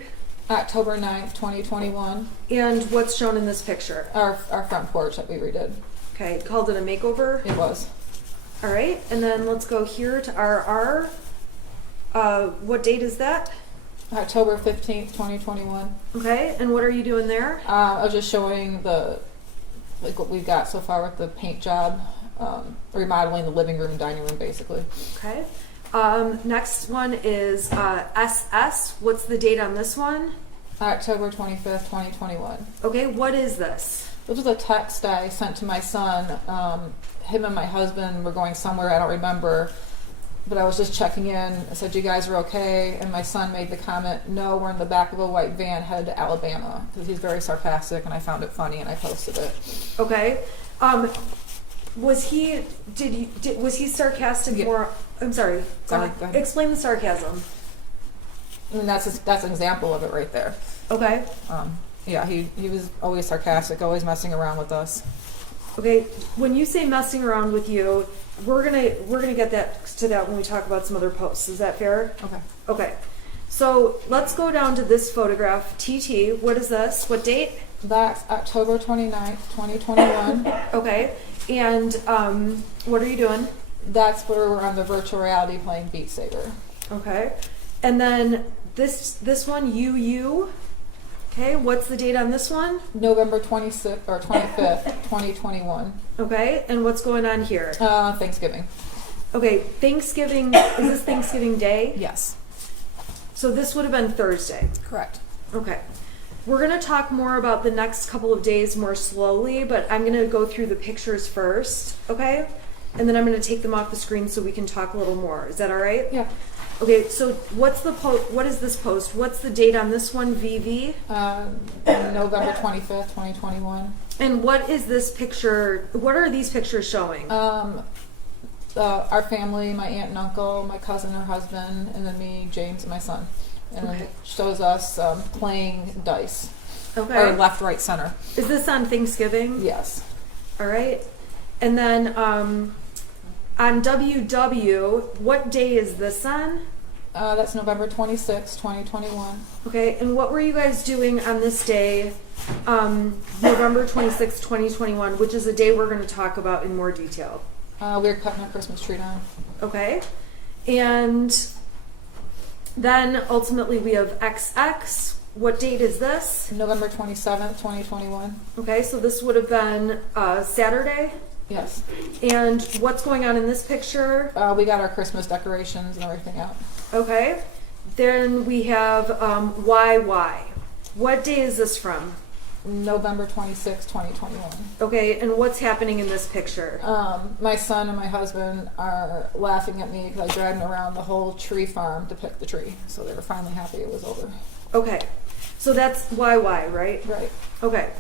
October 9th, 2021. And what's shown in this picture? Our front porch that we redid. Okay, called it a makeover. It was. All right, and then let's go here to RR. What date is that? October 15th, 2021. Okay, and what are you doing there? I was just showing what we've got so far with the paint job, remodeling the living room and dining room basically. Okay. Next one is SS. What's the date on this one? October 25th, 2021. Okay, what is this? This was a text I sent to my son. Him and my husband were going somewhere, I don't remember, but I was just checking in. I said, you guys are okay? And my son made the comment, no, we're in the back of a white van headed to Alabama, because he's very sarcastic and I found it funny and I posted it. Okay. Was he sarcastic Yeah. more? I'm sorry. Sorry, go ahead. Explain the sarcasm. And that's an example of it right there. Okay. Yeah, he was always sarcastic, always messing around with us. Okay. When you say messing around with you, we're gonna get to that when we talk about some other posts. Is that fair? Okay. Okay. So let's go down to this photograph. TT, what is this? What date? That's October 29th, 2021. Okay. And what are you doing? That's where we're on the virtual reality playing Beat Saber. Okay. And then this one, you. Okay. What's the date on this one? November 26th or 25th, 2021. Okay. And what's going on here? Thanksgiving. Okay. Thanksgiving. Is this Thanksgiving Day? Yes. So this would have been Thursday. Correct. Okay. We're going to talk more about the next couple of days more slowly, but I'm going to go through the pictures first, okay? And then I'm going to take them off the screen so we can talk a little more. Is that all right? Yeah. Okay, so what is this post? What's the date on this one, VV? November 25th, 2021. And what is this picture? What are these pictures showing? Our family, my aunt and uncle, my cousin, her husband, and then me, James, and my son. And then it shows us playing dice. Okay. Or left, right, center. Is this on Thanksgiving? Yes. All right. And then on WW, what day is this on? That's November 26th, 2021. Okay, and what were you guys doing on this day, November 26th, 2021, which is a day we're going to talk about in more detail? We were cutting our Christmas tree down. Okay, and then ultimately we have XX. What date is this? November 27th, 2021. Okay, so this would have been Saturday. Yes. And what's going on in this picture? We got our Christmas decorations and everything out. Okay, then we have YY. What day is this from? November 26th, 2021. Okay, and what's happening in this picture? My son and my husband are laughing at me because I dragged them around the whole tree farm to pick the tree. So they were finally happy it was over. Okay, so that's YY, right? Right. Okay.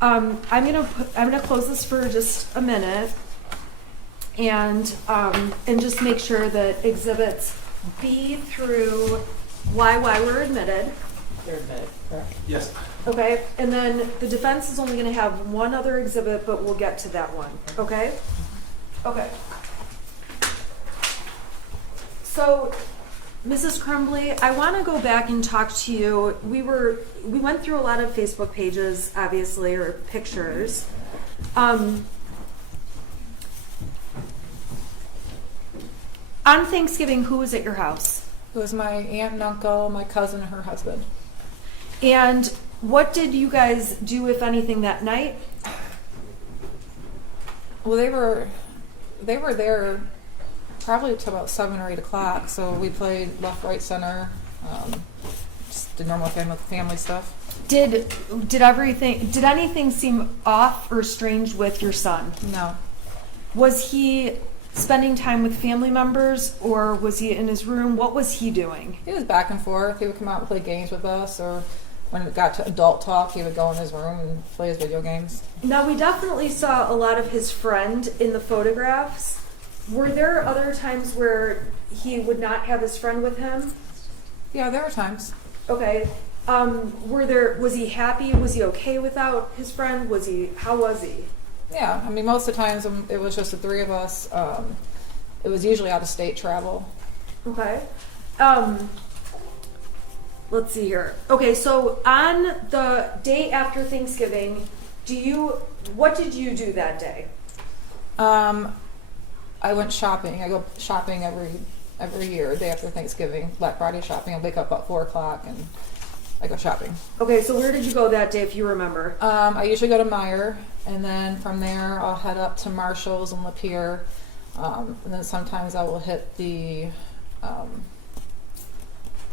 I'm gonna close this for just a minute, and just make sure that exhibits B through YY were admitted. They're admitted, correct? Yes. Okay, and then the defense is only gonna have one other exhibit, but we'll get to that one. Okay. Okay. So, Mrs. Crumbley, I want to go back and talk to you. We went through a lot of Facebook pages, obviously, or pictures. On Thanksgiving, who was at your house? It was my aunt and uncle, my cousin, and her husband. And what did you guys do, if anything, that night? Well, they were there probably till about 7 or 8 o'clock. So we played left, right, center, just the normal family stuff. Did anything seem off or strange with your son? No. Was he spending time with family members, or was he in his room? What was he doing? He was back and forth. He would come out and play games with us, or when it got to adult talk, he would go in his room and play his video games. Now, we definitely saw a lot of his friend in the photographs. Were there other times where he would not have his friend with him? Yeah, there were times. Okay. Was he happy? Was he okay without his friend? How was he? Yeah, I mean, most of the times it was just the three of us. It was usually out of state travel. Okay. Let's see here. Okay, so on the day after Thanksgiving, what did you do that day? I went shopping. I go shopping every year, day after Thanksgiving, Black Friday shopping. I wake up at 4 o'clock and I go shopping. Okay, so where did you go that day, if you remember? I usually go to Meijer, and then from there I'll head up to Marshall's and Lapeer, and then sometimes I will hit the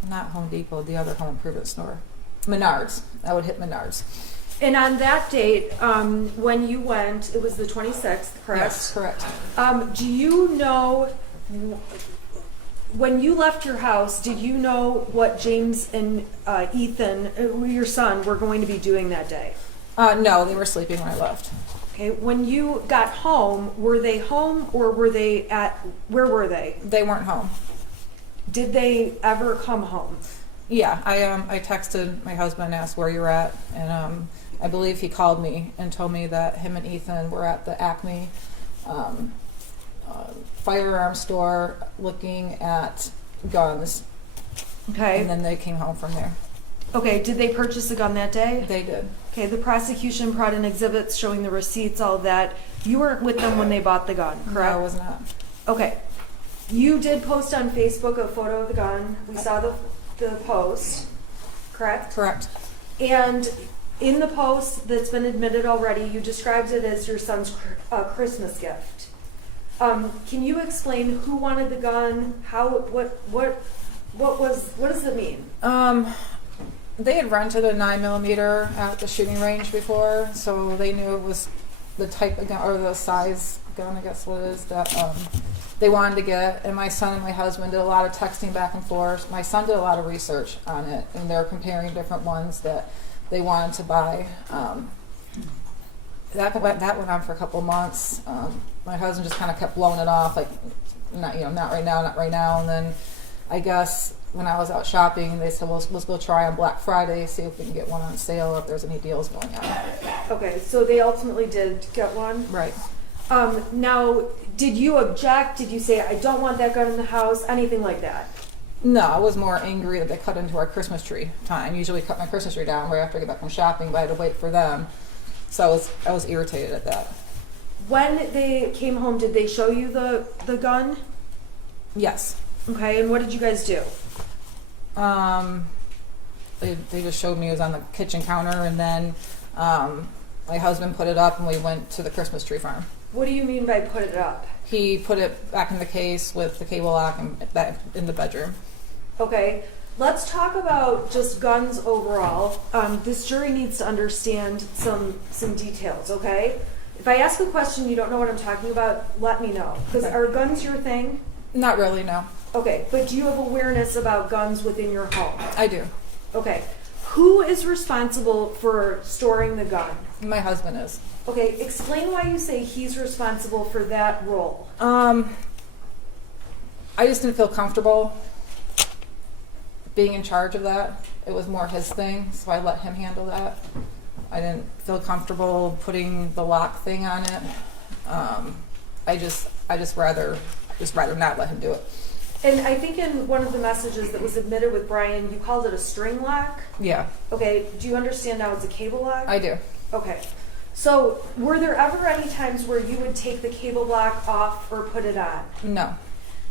not Home Depot, the other home improvement store, Menards. I would hit Menards. And on that date, when you went, it was the 26th, correct? Yes, correct. Do you know, when you left your house, did you know what James and Ethan, your son, were going to be doing that day? No, they were sleeping when I left. Okay, when you got home, were they home, or were they where were they? They weren't home. Did they ever come home? Yeah, I texted my husband and asked where you're at, and I believe he called me and told me that him and Ethan were at the Acme firearm store looking at guns, Okay. and then they came home from there. Okay, did they purchase a gun that day? They did. Okay, the prosecution brought in exhibits showing the receipts, all of that. You weren't with them when they bought the gun, correct? No, I was not. Okay. You did post on Facebook a photo of the gun. We saw the post, correct? Correct. And in the post that's been admitted already, you described it as your son's Christmas gift. Can you explain who wanted the gun? What does it mean? They had rented a 9mm at the shooting range before, so they knew it was the type of gun, or the size gun, I guess what it is, that they wanted to get. And my son and my husband did a lot of texting back and forth. My son did a lot of research on it, and they're comparing different ones that they wanted to buy. That went on for a couple of months. My husband just kind of kept blowing it off, like, not right now. And then I guess when I was out shopping, they said, well, let's go try on Black Friday, see if we can get one on sale, if there's any deals going on. Okay, so they ultimately did get one? Right. Now, did you object? Did you say, I don't want that gun in the house? Anything like that? No, I was more angry that they cut into our Christmas tree time. Usually cut my Christmas tree down right after I get back from shopping, but I had to wait for them. So I was irritated at that. When they came home, did they show you the gun? Yes. Okay, and what did you guys do? They just showed me it was on the kitchen counter, and then my husband put it up, and we went to the Christmas tree farm. What do you mean by put it up? He put it back in the case with the cable lock and back in the bedroom. Okay, let's talk about just guns overall. This jury needs to understand some details, okay? If I ask a question you don't know what I'm talking about, let me know. Because Okay. are guns your thing? Not really, no. Okay, but do you have awareness about guns within your home? I do. Okay, who is responsible for storing the gun? My husband is. Okay, explain why you say he's responsible for that role. I just didn't feel comfortable being in charge of that. It was more his thing, so I let him handle that. I didn't feel comfortable putting the lock thing on it. I just rather not let him do it. And I think in one of the messages that was admitted with Brian, you called it a string lock. Yeah, Okay, do you understand now it's a cable lock? I do. Okay. So, were there ever any times where you would take the cable lock off or put it on? No.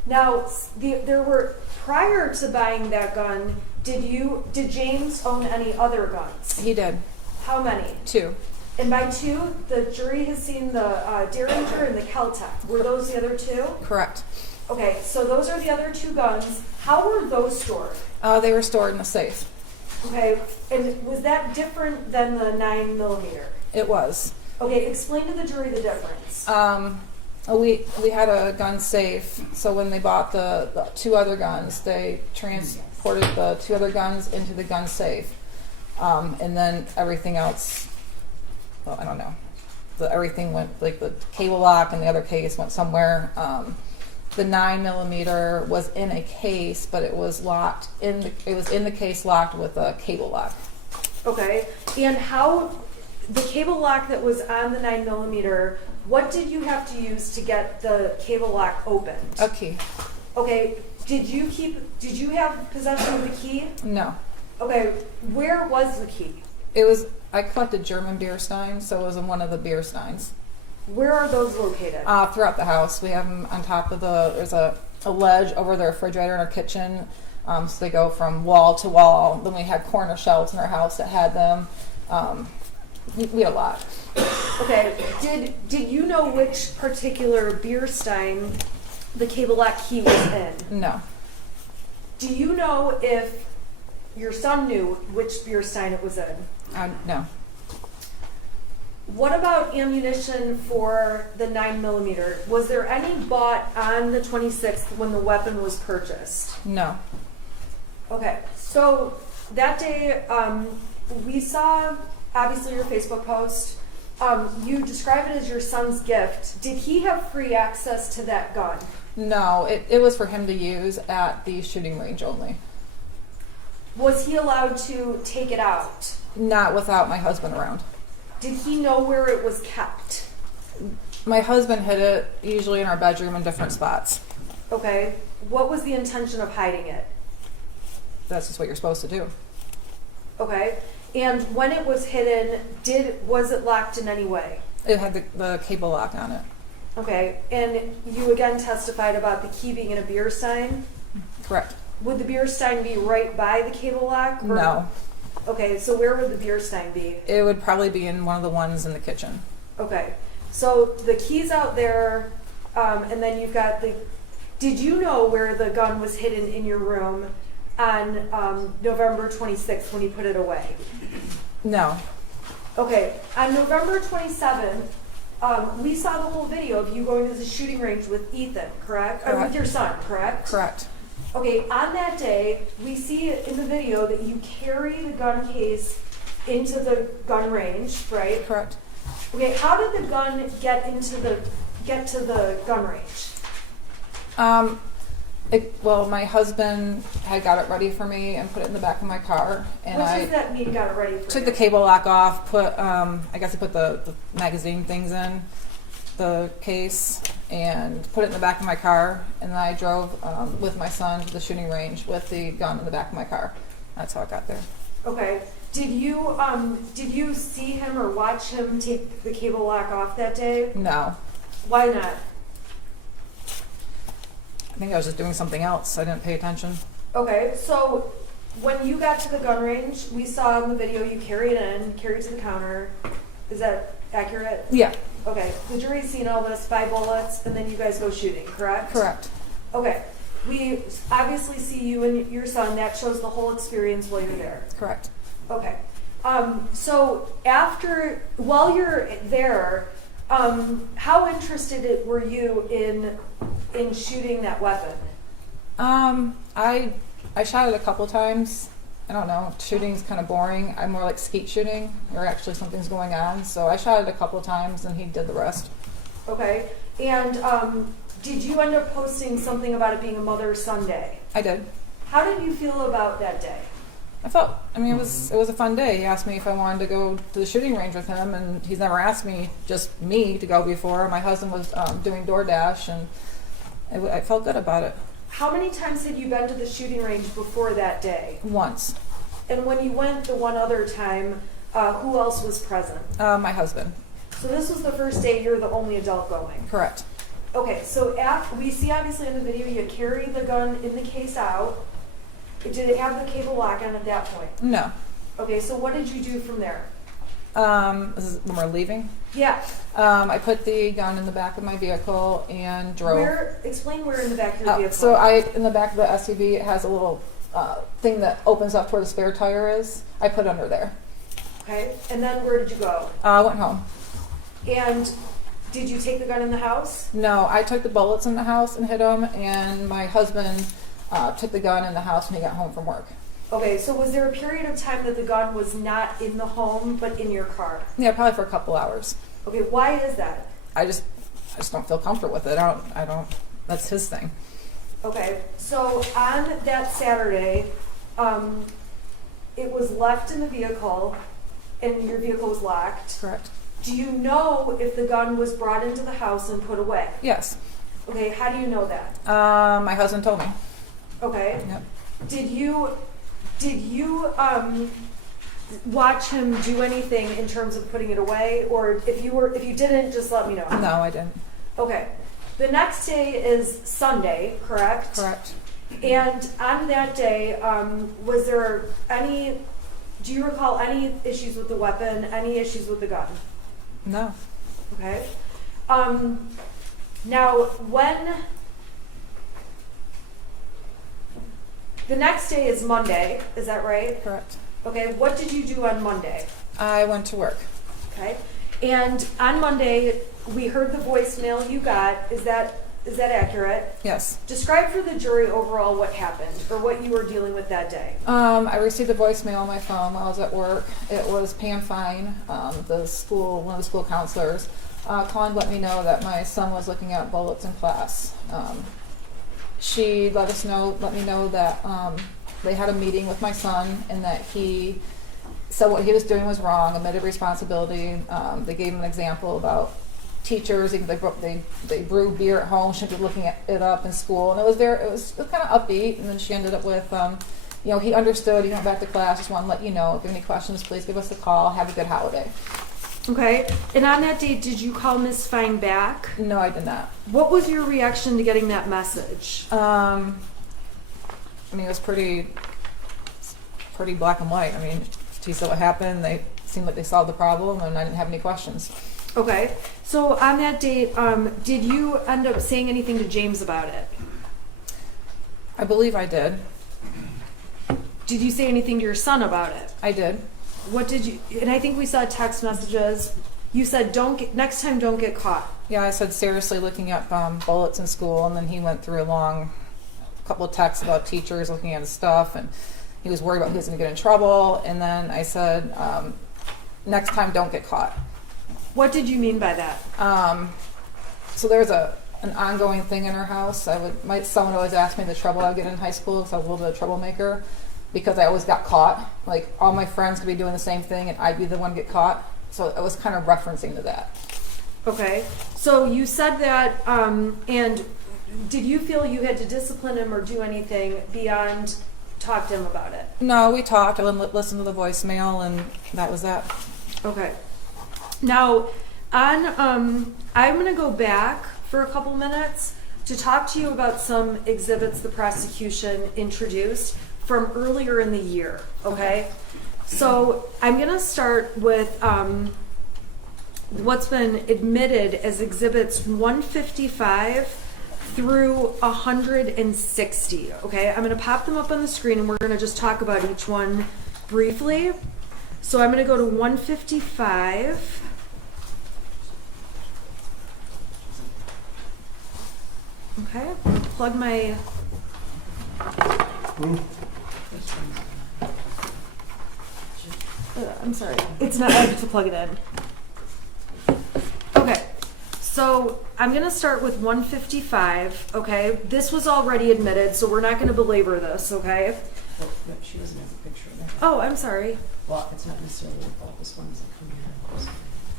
Now, there were, prior to buying that gun, did James own any other guns? He did. How many? 2. And by 2, the jury has seen the Derringer and the Kel-Tec. Were those the other 2? Correct. Okay, so those are the other 2 guns. How were those stored? They were stored in the safe. Okay, and was that different than the 9mm? It was. Okay, explain to the jury the difference. We had a gun safe, so when they bought the 2 other guns, they transported the 2 other guns into the gun safe, and then everything else. Well, I don't know. Everything went, like the cable lock and the other case went somewhere. The 9mm was in a case, but it was locked it was in the case locked with a cable lock. Okay, and how the cable lock that was on the 9mm, what did you have to use to get the cable lock opened? A key. Okay, did you have possession of the key? No. Okay, where was the key? I collected German beer steins, so it was in one of the beer steins. Where are those located? Throughout the house. We have them on top of there's a ledge over the refrigerator in our kitchen. So they go from wall to wall. Then we had corner shelves in our house that had them. We had a lot. Okay, did you know which particular beer stein the cable lock key was in? No. Do you know if your son knew which beer stein it was in? No. What about ammunition for the 9mm? Was there any bought on the 26th when the weapon was purchased? No. Okay, so that day we saw obviously your Facebook post. You describe it as your son's gift. Did he have free access to that gun? No, it was for him to use at the shooting range only. Was he allowed to take it out? Not without my husband around. Did he know where it was kept? My husband hid it usually in our bedroom in different spots. Okay. What was the intention of hiding it? That's just what you're supposed to do. Okay. And when it was hidden, was it locked in any way? It had the cable lock on it. Okay. And you again testified about the key being in a beer stein? Correct. Would the beer stein be right by the cable lock? Or? No. Okay, so where would the beer stein be? It would probably be in one of the ones in the kitchen. Okay. So the key's out there, and then you've got the... Did you know where the gun was hidden in your room on November 26th when you put it away? No. Okay. On November 27th, we saw the whole video of you going to the shooting range with Ethan, correct? Or with your son, correct? Correct. Okay, on that day, we see in the video that you carry the gun case into the gun range, right? Correct. Okay, how did the gun get to the gun range? Well, my husband had got it ready for me and put it in the back of my car, and What I does that mean, got it ready for took you? the cable lock off, put I guess I put the magazine things in the case and put it in the back of my car, and then I drove with my son to the shooting range with the gun in the back of my car. That's how it got there. Okay. Did you see him or watch him take the cable lock off that day? No. Why not? I think I was just doing something else. I didn't pay attention. Okay, so when you got to the gun range, we saw in the video you carry it to the counter. Is that accurate? Yeah. Okay, the jury's seen all this, 5 bullets, and then you guys go shooting, correct? Correct. Okay, we obviously see you and your son. That shows the whole experience while you're there. Correct. Okay, so while you're there, how interested were you in shooting that weapon? I shot it a couple times. I don't know. Shooting's kind of boring. I'm more like skeet shooting, where actually something's going on. So I shot it a couple times, and he did the rest. Okay, and did you end up posting something about it being a Mother's Sunday? I did. How did you feel about that day? It was a fun day. He asked me if I wanted to go to the shooting range with him, and he's never asked me to go before. My husband was doing DoorDash, and I felt good about it. How many times had you been to the shooting range before that day? Once. And when you went the one other time, who else was present? My husband. So this was the first day you're the only adult going? Correct. Okay, so we see obviously in the video you carry the gun in the case out. Did it have the cable lock on at that point? No. Okay, so what did you do from there? This is when we're leaving. Yeah. I put the gun in the back of my vehicle and drove. Explain where in the back of your vehicle. So in the back of the SUV, it has a little thing that opens up where the spare tire is. I put it under there. Okay, and then where did you go? I went home. And did you take the gun in the house? No, I took the bullets in the house and hid them, and my husband took the gun in the house when he got home from work. Okay, so was there a period of time that the gun was not in the home but in your car? Yeah, probably for a couple hours. Okay, why is that? I just don't feel comfortable with it. I don't. That's his thing. Okay, so on that Saturday, it was left in the vehicle, and your vehicle was locked. Correct. Do you know if the gun was brought into the house and put away? Yes. Okay, how do you know that? My husband told me. Okay. Yep. Did you watch him do anything in terms of putting it away, or if you didn't, just let me know. No, I didn't. Okay. The next day is Sunday, correct? Correct. And on that day, was there do you recall any issues with the weapon, any issues with the gun? No. Okay. Now, the next day is Monday, is that right? Correct. Okay, what did you do on Monday? I went to work. Okay. And on Monday, we heard the voicemail you got. Is that accurate? Yes. Describe for the jury overall what happened or what you were dealing with that day. I received a voicemail on my phone while I was at work. It was Pam Fine, one of the school counselors, calling to let me know that my son was looking at bullets in class. She let me know that they had a meeting with my son, and that he said what he was doing was wrong, admitted responsibility. They gave him an example about teachers, they brew beer at home, shouldn't be looking it up in school, and it was kind of upbeat. And then she ended up with, he understood, he went back to class, just want to let you know, if you have any questions, please give us a call, have a good holiday. Okay, and on that date, did you call Miss Fine back? No, I did not. What was your reaction to getting that message? I mean, it was pretty black and white. I mean, she said what happened, they seemed like they solved the problem, and I didn't have any questions. Okay, so on that date, did you end up saying anything to James about it? I believe I did. Did you say anything to your son about it? I did. What did you, and I think we saw text messages, you said next time don't get caught. Yeah, I said seriously looking up bullets in school, and then he went through a couple of texts about teachers looking at his stuff, and he was worried about he was going to get in trouble. And then I said, next time don't get caught. What did you mean by that? So there was an ongoing thing in our house. Someone always asked me the trouble I would get in high school because I was a little bit of a troublemaker, because I always got caught. Like, all my friends could be doing the same thing and I'd be the one to get caught. So I was kind of referencing to that. Okay, so you said that, and did you feel you had to discipline him or do anything beyond talk to him about it? No, we talked. I listened to the voicemail, and that was that. Okay. Now, I'm going to go back for a couple minutes to talk to you about some exhibits the prosecution introduced from earlier in the year, okay? So I'm going to start with what's been admitted as exhibits 155 through 160, okay? I'm going to pop them up on the screen, and we're going to just talk about each one briefly. So I'm going to go to 155. Okay, plug my... I'm sorry, it's not, I have to plug it in. Okay, so I'm going to start with 155, okay? This was already admitted, so we're not going to belabor this, okay? But she doesn't have a picture of that. Oh, I'm sorry. Well, it's not necessarily your fault, this one isn't coming out.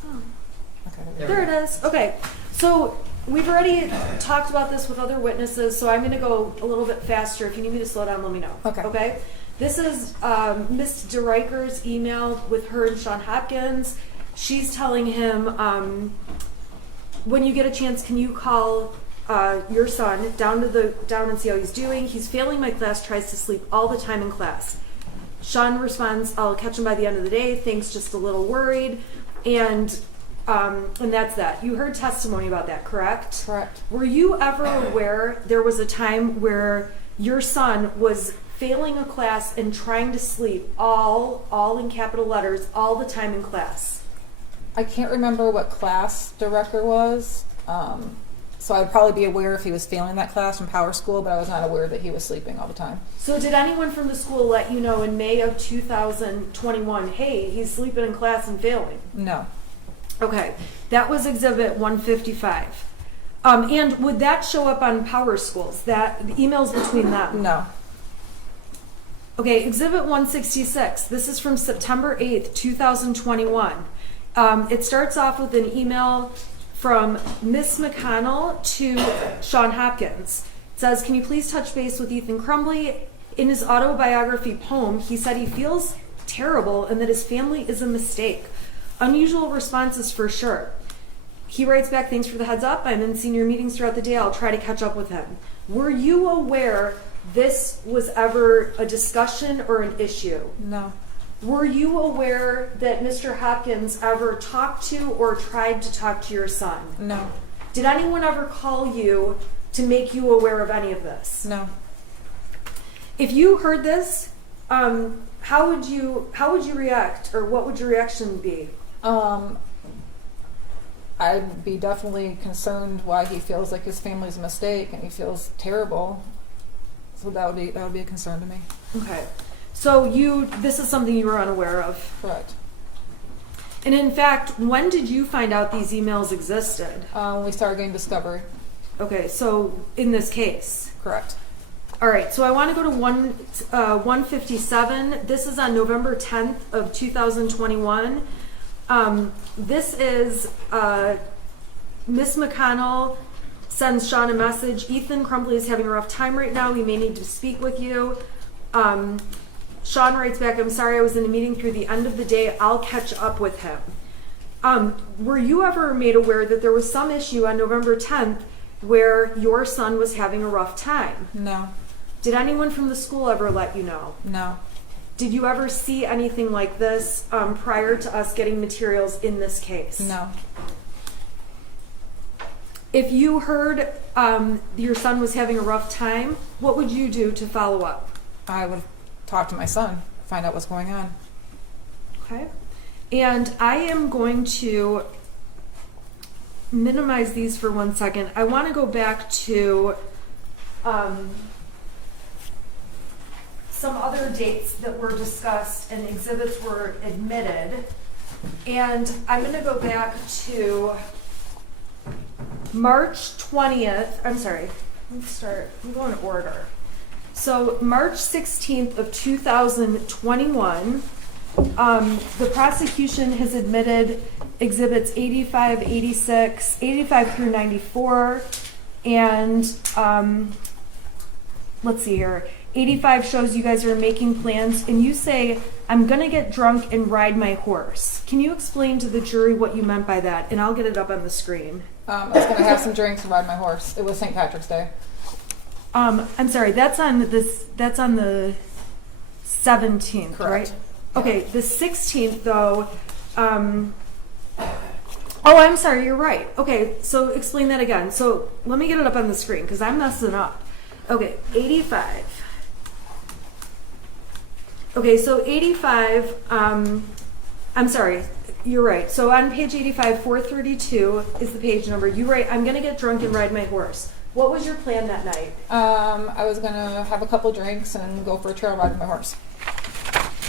Oh. There it is. Okay, so we've already talked about this with other witnesses, so I'm going to go a little bit faster. If you need me to slow down, let me know. Okay. Okay? This is Ms. DeRiker's email with her and Sean Hopkins. She's telling him, when you get a chance, can you call your son down and see how he's doing? He's failing my class, tries to sleep all the time in class. Sean responds, I'll catch him by the end of the day. Thanks, just a little worried. And that's that. You heard testimony about that, correct? Correct. Were you ever aware there was a time where your son was failing a class and trying to sleep all in capital letters all the time in class? I can't remember what class director was, so I'd probably be aware if he was failing that class from Power School, but I was not aware that he was sleeping all the time. So did anyone from the school let you know in May of 2021, hey, he's sleeping in class and failing? No. Okay, that was exhibit 155. And would that show up on Power Schools, the emails between them? No. Okay, exhibit 166. This is from September 8th, 2021. It starts off with an email from Miss McConnell to Sean Hopkins. It says, can you please touch base with Ethan Crumbley? In his autobiography poem, he said he feels terrible and that his family is a mistake. Unusual responses for sure. He writes back, thanks for the heads up. I'm in senior meetings throughout the day. I'll try to catch up with him. Were you aware this was ever a discussion or an issue? No. Were you aware that Mr. Hopkins ever talked to or tried to talk to your son? No. Did anyone ever call you to make you aware of any of this? No. If you heard this, how would you react, or what would your reaction be? I'd be definitely concerned why he feels like his family's a mistake and he feels terrible. So that would be a concern to me. Okay. So this is something you were unaware of. Correct. And in fact, when did you find out these emails existed? When we started getting discovery. Okay, so in this case. Correct. All right, so I want to go to 157. This is on November 10th of 2021. This is Miss McConnell sends Sean a message. Ethan Crumbley is having a rough time right now. We may need to speak with you. Sean writes back, I'm sorry I was in a meeting through the end of the day. I'll catch up with him. Were you ever made aware that there was some issue on November 10th where your son was having a rough time? No. Did anyone from the school ever let you know? No. Did you ever see anything like this prior to us getting materials in this case? No. If you heard your son was having a rough time, what would you do to follow up? I would talk to my son, find out what's going on. Okay. And I am going to minimize these for 1 second. I want to go back to some other dates that were discussed and exhibits were admitted. And I'm going to go back to March 20th. I'm sorry. Let's go in order. So March 16th of 2021, the prosecution has admitted exhibits 85, 86, 85 through 94, and let's see here. 85 shows you guys are making plans, and you say, I'm gonna get drunk and ride my horse. Can you explain to the jury what you meant by that? And I'll get it up on the screen. I was going to have some drinks and ride my horse. It was St. Patrick's Day. I'm sorry, that's on the 17th, Correct. right? Okay, the 16th though, oh, I'm sorry, you're right. Okay, so explain that again. So let me get it up on the screen because I'm messing up. Okay, 85. Okay, so 85, I'm sorry, you're right. So on page 85, 432 is the page number. You write, I'm going to get drunk and ride my horse. What was your plan that night? I was going to have a couple drinks and go for a trail ride with my horse.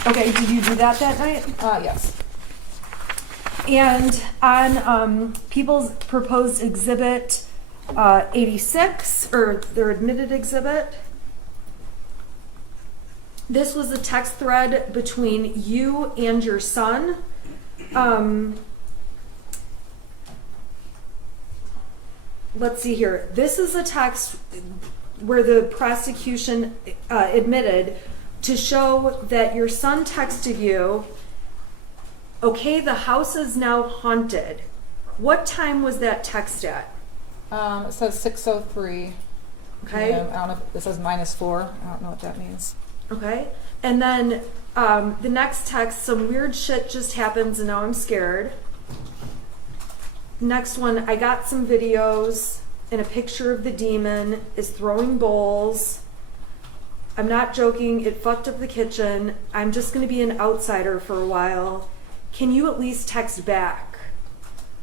Okay, did you do that night? Yes. And on people's proposed exhibit 86, or their admitted exhibit, this was a text thread between you and your son. Let's see here. This is a text where the prosecution admitted to show that your son texted you, okay, the house is now haunted. What time was that text at? It says 6:03. Okay. PM. I don't know if it says -4. I don't know what that means. Okay. And then the next text, some weird shit just happens and now I'm scared. Next one, I got some videos and a picture of the demon is throwing bowls. I'm not joking, it fucked up the kitchen. I'm just going to be an outsider for a while. Can you at least text back?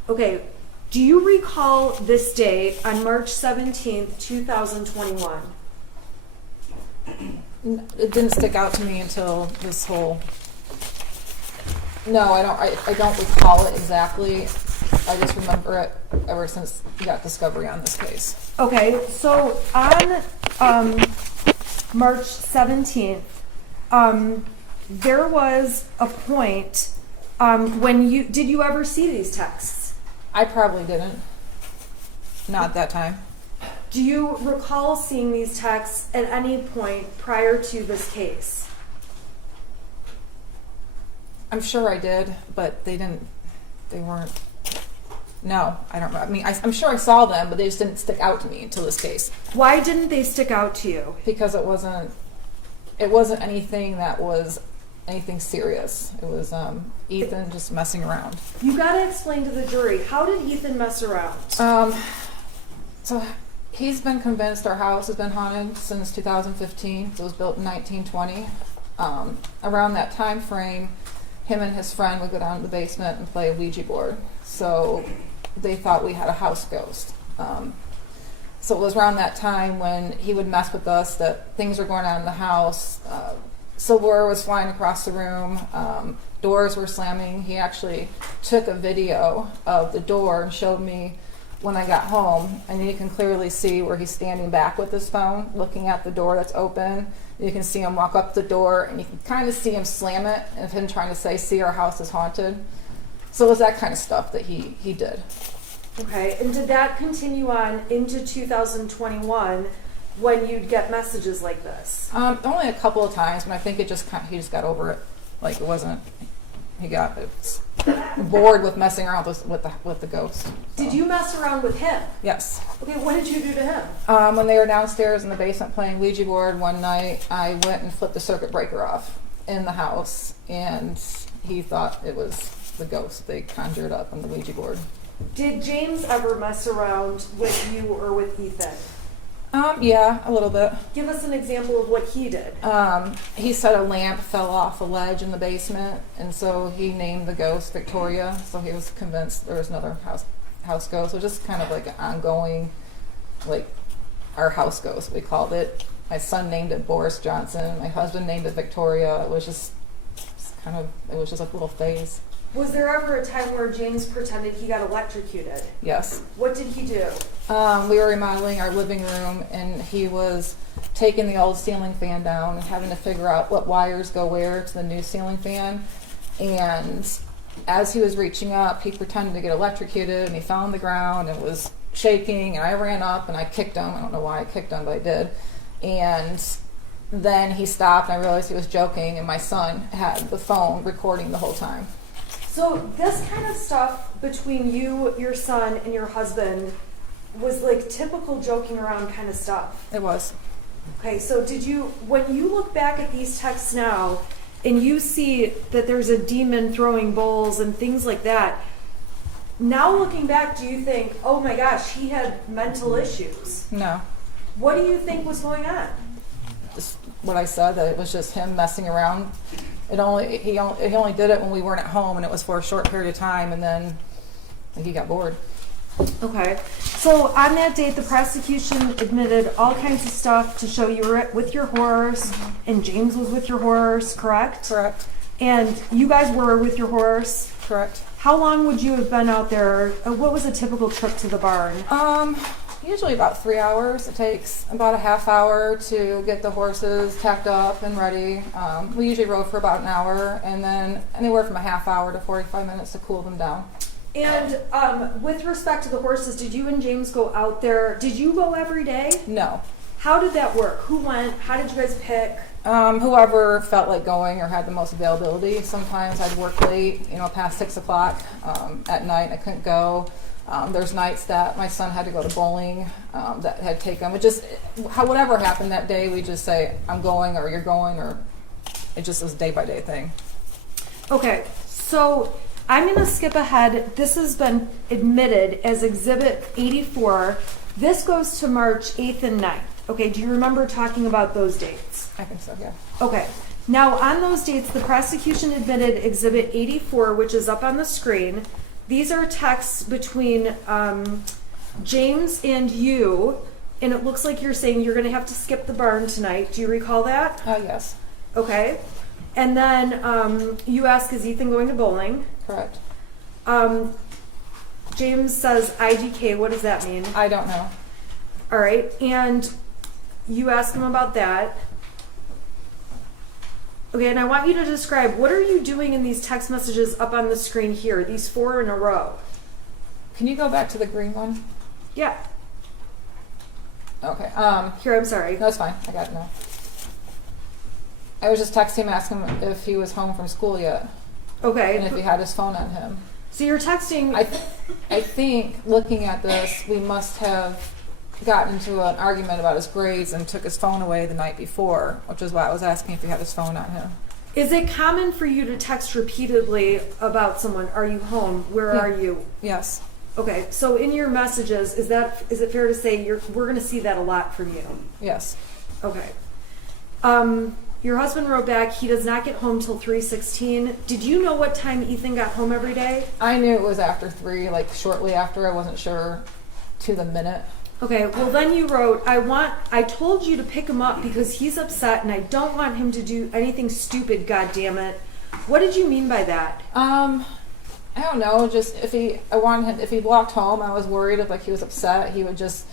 Okay, do you recall this day on March 17th, 2021? It didn't stick out to me until this whole... No, I don't recall it exactly. I just remember it ever since we got discovery on this case. Okay, so on March 17th, there was a point when did you ever see these texts? I probably didn't. Not at that time. Do you recall seeing these texts at any point prior to this case? I'm sure I did, but they weren't. No, I don't remember. I mean, I'm sure I saw them, but they just didn't stick out to me until this case. Why didn't they stick out to you? Because it wasn't anything that was anything serious. It was Ethan just messing around. You gotta explain to the jury, how did Ethan mess around? So he's been convinced our house has been haunted since 2015. It was built in 1920. Around that time frame, him and his friend would go down to the basement and play a Ouija board. So they thought we had a house ghost. So it was around that time when he would mess with us that things were going on in the house. Silverware was flying across the room. Doors were slamming. He actually took a video of the door and showed me when I got home, and you can clearly see where he's standing back with his phone, looking at the door that's open. You can see him walk up the door, and you can kind of see him slam it, and him trying to say, "See, our house is haunted." So it was that kind of stuff that he did. Okay, and did that continue on into 2021 when you'd get messages like this? Only a couple of times, but I think he just got over it. Like it wasn't. He got bored with messing around with the ghost. So. Did you mess around with him? Yes. Okay, what did you do to him? When they were downstairs in the basement playing Ouija board one night, I went and flipped the circuit breaker off in the house, and he thought it was the ghost they conjured up on the Ouija board. Did James ever mess around with you or with Ethan? Yeah, a little bit. Give us an example of what he did. He said a lamp fell off a ledge in the basement, and so he named the ghost Victoria. So he was convinced there was another house ghost. So just kind of like an ongoing, like our house ghost, we called it. My son named it Boris Johnson. My husband named it Victoria. It was just it was just a little phase. Was there ever a time where James pretended he got electrocuted? Yes. What did he do? We were remodeling our living room, and he was taking the old ceiling fan down and having to figure out what wires go where to the new ceiling fan. And as he was reaching up, he pretended to get electrocuted, and he fell on the ground and was shaking, and I ran up and I kicked him. I don't know why I kicked him, but I did. And then he stopped, and I realized he was joking, and my son had the phone recording the whole time. So this kind of stuff between you, your son, and your husband was like typical joking around kind of stuff. It was. Okay, so when you look back at these texts now and you see that there's a demon throwing bowls and things like that, now looking back, do you think, oh my gosh, he had mental issues? No. What do you think was going on? Just what I said, that it was just him messing around. He only did it when we weren't at home, and it was for a short period of time, and then he got bored. Okay. So on that date, the prosecution admitted all kinds of stuff to show you were with your horse, and James was with your horse, correct? Correct. And you guys were with your horse? Correct. How long would you have been out there? What was a typical trip to the barn? Usually about 3 hours. It takes about a half hour to get the horses tacked up and ready. We usually rode for about an hour, and then anywhere from a half hour to 45 minutes to cool them down. And with respect to the horses, did you and James go out there? Did you go every day? No. How did that work? Who went? How did you guys pick? Whoever felt like going or had the most availability. Sometimes I'd work late, past 6 o'clock at night. I couldn't go. There's nights that my son had to go to bowling that had taken. Whatever happened that day, we just say, I'm going, or you're going, or it just was a day-by-day thing. Okay, so I'm going to skip ahead. This has been admitted as Exhibit 84. This goes to March 8th and 9th. Okay, do you remember talking about those dates? I think so, yeah. Okay. Now, on those dates, the prosecution admitted Exhibit 84, which is up on the screen. These are texts between James and you, and it looks like you're saying you're going to have to skip the barn tonight. Do you recall that? Yes. Okay. And then you ask, is Ethan going to bowling? Correct. James says IDK. What does that mean? I don't know. All right. And you ask him about that. Okay, and I want you to describe, what are you doing in these text messages up on the screen here, these 4 in a row? Can you go back to the green one? Yeah. Okay. Here, I'm sorry. No, it's fine. I got it now. I was just texting him, asking him if he was home from school yet, Okay. and if he had his phone on him. So you're texting. I think, looking at this, we must have gotten into an argument about his grades and took his phone away the night before, which is why I was asking if he had his phone on him. Is it common for you to text repeatedly about someone? Are you home? Where are you? Yes. Okay, so in your messages, is it fair to say we're going to see that a lot from you? Yes. Okay. Your husband wrote back, he does not get home till 3:16. Did you know what time Ethan got home every day? I knew it was after 3, like shortly after. I wasn't sure to the minute. Okay, well then you wrote, I told you to pick him up because he's upset and I don't want him to do anything stupid, God damn it. What did you mean by that? I don't know, just if he walked home, I was worried if like he was upset, he would just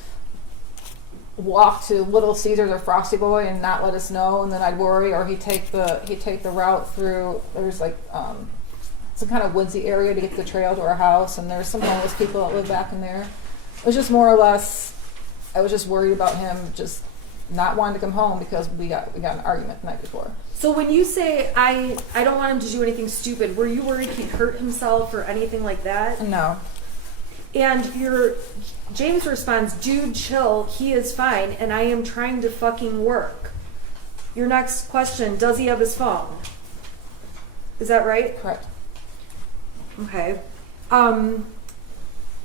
walk to Little Caesars or Frosty Boy and not let us know, and then I'd worry, or he'd take the route through, there's like some kind of woodsy area to get the trail to our house, and there's some homeless people that live back in there. It was just more or less, I was just worried about him just not wanting to come home because we got in an argument the night before. So when you say, I don't want him to do anything stupid, were you worried he'd hurt himself or anything like that? No. And James responds, dude, chill, he is fine, and I am trying to fucking work. Your next question, does he have his phone? Is that right? Correct. Okay. And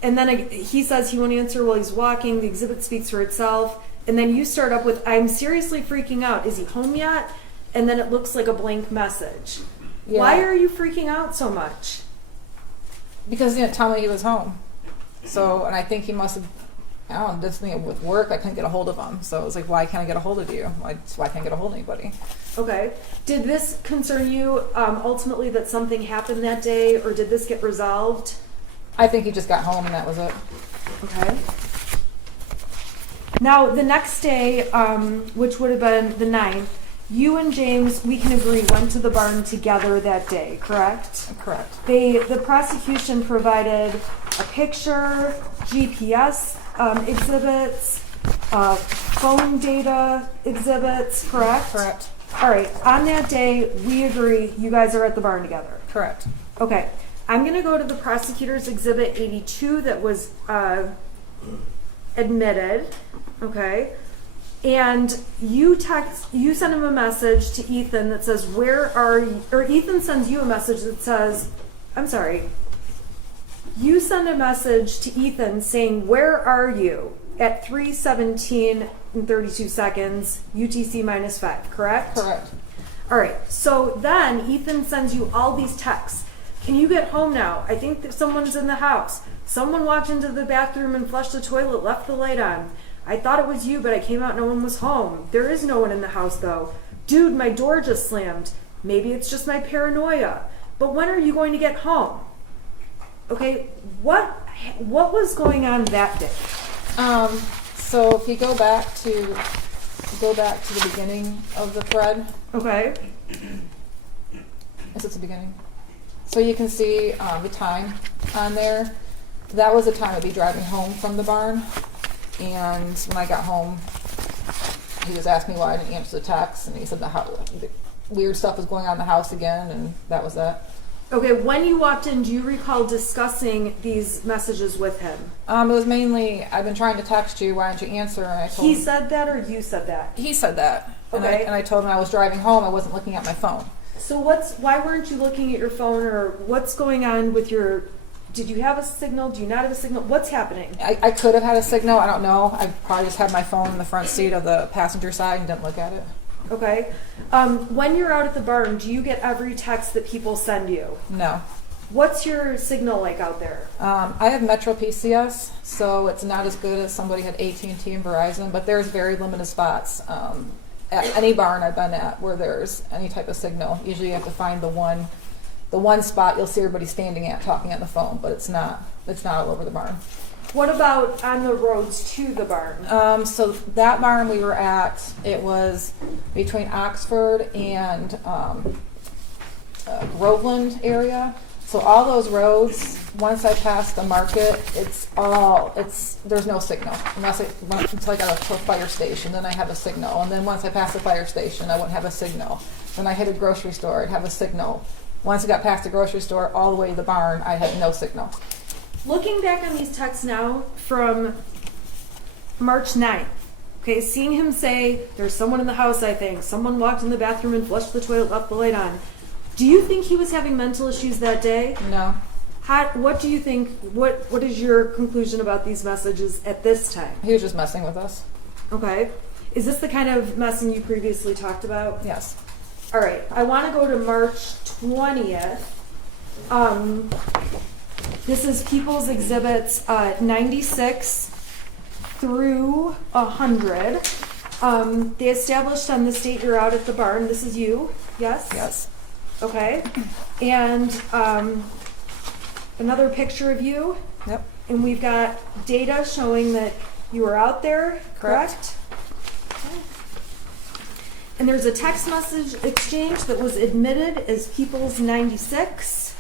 then he says he won't answer while he's walking. The exhibit speaks for itself. And then you start up with, I'm seriously freaking out. Is he home yet? And then it looks like a blank message. Yeah. Why are you freaking out so much? Because he didn't tell me he was home. So, and I think he must have, I don't know, this thing with work, I couldn't get a hold of him. So it was like, why can't I get a hold of you? Why can't I get a hold of anybody? Okay. Did this concern you ultimately that something happened that day, or did this get resolved? I think he just got home and that was it. Okay. Now, the next day, which would have been the 9th, you and James, we can agree, went to the barn together that day, correct? Correct. The prosecution provided a picture, GPS exhibits, phone data exhibits, correct? Correct. All right. On that day, we agree you guys are at the barn together. Correct. Okay. I'm going to go to the prosecutor's exhibit 82 that was admitted. Okay. And you send him a message to Ethan that says, where are you? Or Ethan sends you a message that says, I'm sorry. You send a message to Ethan saying, where are you? At 3:17 and 32 seconds, UTC -5, correct? Correct. All right. So then Ethan sends you all these texts. Can you get home now? I think that someone's in the house. Someone walked into the bathroom and flushed the toilet, left the light on. I thought it was you, but I came out, no one was home. There is no one in the house, though. Dude, my door just slammed. Maybe it's just my paranoia. But when are you going to get home? Okay, what was going on that day? So if you go back to the beginning of the thread. Okay. Is it the beginning? So you can see the time on there. That was the time I'd be driving home from the barn. And when I got home, he was asking me why I didn't answer the text, and he said the weird stuff was going on in the house again, and that was that. Okay, when you walked in, do you recall discussing these messages with him? It was mainly, I've been trying to text you, why don't you answer? And I told him. He said that, or you said that? He said that. Okay. And I told him I was driving home, I wasn't looking at my phone. So why weren't you looking at your phone, or what's going on with your, did you have a signal? Do you not have a signal? What's happening? I could have had a signal, I don't know. I probably just had my phone in the front seat of the passenger side and didn't look at it. Okay. When you're out at the barn, do you get every text that people send you? No. What's your signal like out there? I have Metro PCS, so it's not as good as somebody had AT&T and Verizon, but there's very limited spots at any barn I've been at where there's any type of signal. Usually you have to find the one spot you'll see everybody standing at talking on the phone, but it's not all over the barn. What about on the roads to the barn? So that barn we were at, it was between Oxford and Groveland area. So all those roads, once I pass the market, there's no signal unless it's like at a fire station. Then I have a signal, and then once I pass the fire station, I wouldn't have a signal. Then I hit a grocery store, I'd have a signal. Once I got past the grocery store, all the way to the barn, I had no signal. Looking back on these texts now from March 9th, okay, seeing him say, there's someone in the house, I think. Someone walked in the bathroom and flushed the toilet, left the light on. Do you think he was having mental issues that day? No. What do you think, what is your conclusion about these messages at this time? He was just messing with us. Okay. Is this the kind of messing you previously talked about? Yes. All right. I want to go to March 20th. This is People's Exhibits 96 through 100. They established on this date you're out at the barn. This is you, yes? Yes. Okay. And another picture of you. Yep. And we've got data showing that you were out there, correct? And there's a text message exchange that was admitted as People's 96.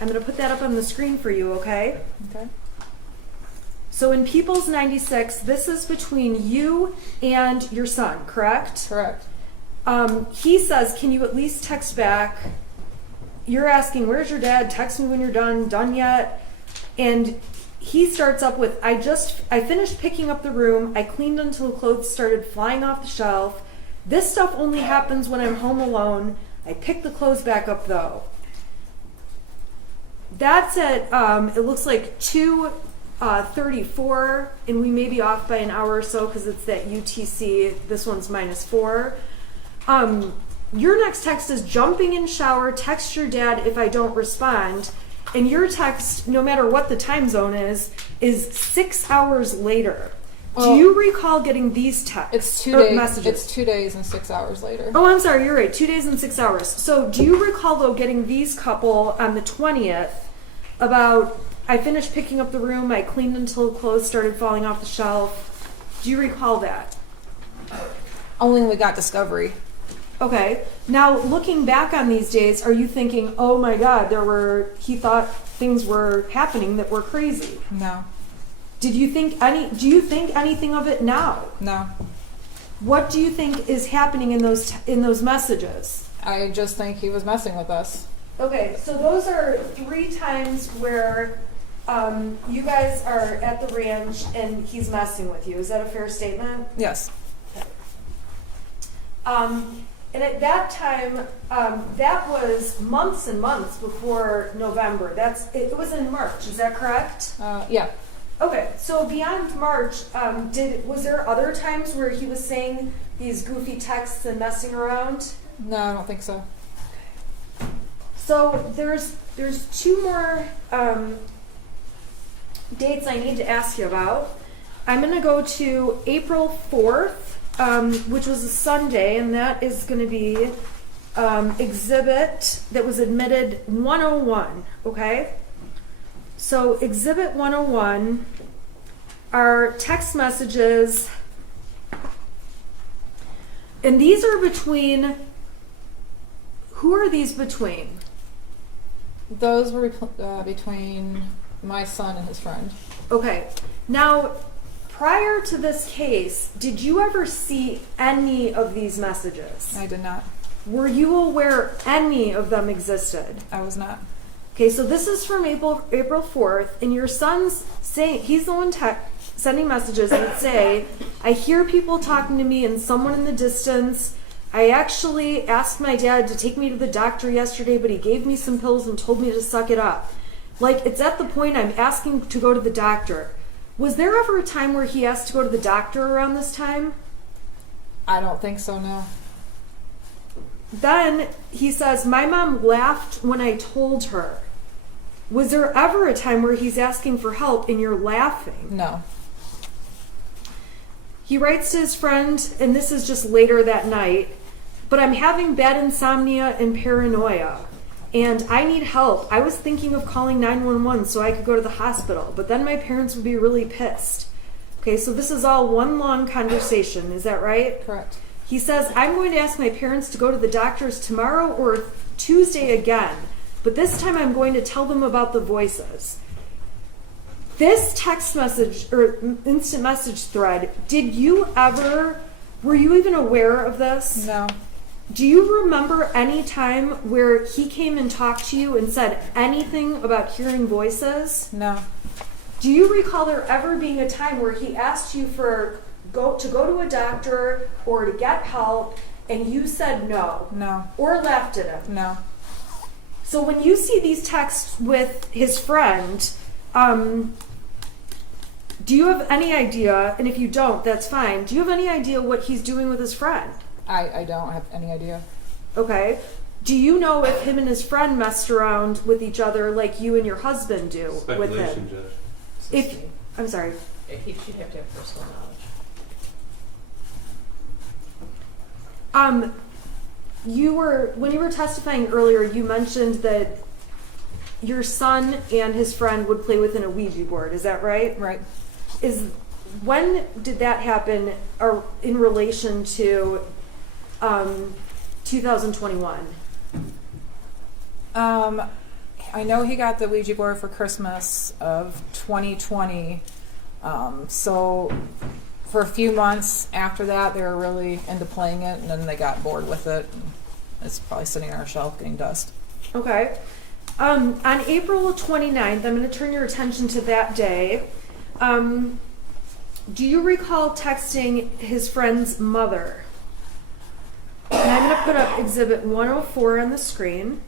I'm going to put that up on the screen for you, okay? Okay. So in People's 96, this is between you and your son, correct? Correct. He says, can you at least text back? You're asking, where's your dad? Text me when you're done yet? And he starts up with, I finished picking up the room. I cleaned until clothes started flying off the shelf. This stuff only happens when I'm home alone. I pick the clothes back up though. That's at, it looks like 2:34, and we may be off by an hour or so because it's that UTC. This one's -4. Your next text is jumping in shower, text your dad if I don't respond. And your text, no matter what the time zone is 6 hours later. Well, do you recall getting these texts? It's 2 or days. messages? It's 2 days and 6 hours later. Oh, I'm sorry, you're right. 2 days and 6 hours. So do you recall, though, getting these couple on the 20th about, I finished picking up the room, I cleaned until clothes started falling off the shelf. Do you recall that? Only when we got discovery. Okay. Now, looking back on these days, are you thinking, oh my God, he thought things were happening that were crazy? No. Do you think anything of it now? No. What do you think is happening in those messages? I just think he was messing with us. Okay, so those are 3 times where you guys are at the ranch and he's messing with you. Is that a fair statement? Yes. And at that time, that was months and months before November. It was in March. Is that correct? Yeah. Okay, so beyond March, was there other times where he was saying these goofy texts and messing around? No, I don't think so. So there's 2 more dates I need to ask you about. I'm going to go to April 4th, which was a Sunday, and that is going to be exhibit that was admitted 101, okay? So exhibit 101 are text messages, and these are between, who are these between? Those were between my son and his friend. Okay, now prior to this case, did you ever see any of these messages? I did not. Were you aware any of them existed? I was not. Okay, so this is from April 4th, and your son's saying, he's the one sending messages that say, I hear people talking to me and someone in the distance. I actually asked my dad to take me to the doctor yesterday, but he gave me some pills and told me to suck it up. Like, it's at the point I'm asking to go to the doctor. Was there ever a time where he asked to go to the doctor around this time? I don't think so, no. Then he says, my mom laughed when I told her. Was there ever a time where he's asking for help and you're laughing? No. He writes to his friend, and this is just later that night, but I'm having bad insomnia and paranoia, and I need help. I was thinking of calling 911 so I could go to the hospital, but then my parents would be really pissed. Okay, so this is all one long conversation. Is that right? Correct. He says, I'm going to ask my parents to go to the doctors tomorrow or Tuesday again, but this time I'm going to tell them about the voices. This text message or instant message thread, were you even aware of this? No. Do you remember any time where he came and talked to you and said anything about hearing voices? No. Do you recall there ever being a time where he asked you to go to a doctor or to get help and you said no? No. Or laughed at him? No. So when you see these texts with his friend, do you have any idea, and if you don't, that's fine, do you have any idea what he's doing with his friend? I don't have any idea. Okay. Do you know if him and his friend messed around with each other like you and your husband do with Speculation, him? Judge. I'm sorry. She'd have to have personal knowledge. When you were testifying earlier, you mentioned that your son and his friend would play within a Ouija board. Is that right? Right. When did that happen, or in relation to 2021? I know he got the Ouija board for Christmas of 2020. So for a few months after that, they were really into playing it, and then they got bored with it. And it's probably sitting on our shelf getting dust. Okay. On April 29th, I'm going to turn your attention to that day. Do you recall texting his friend's mother? And I'm going to put up Exhibit 104 on the screen.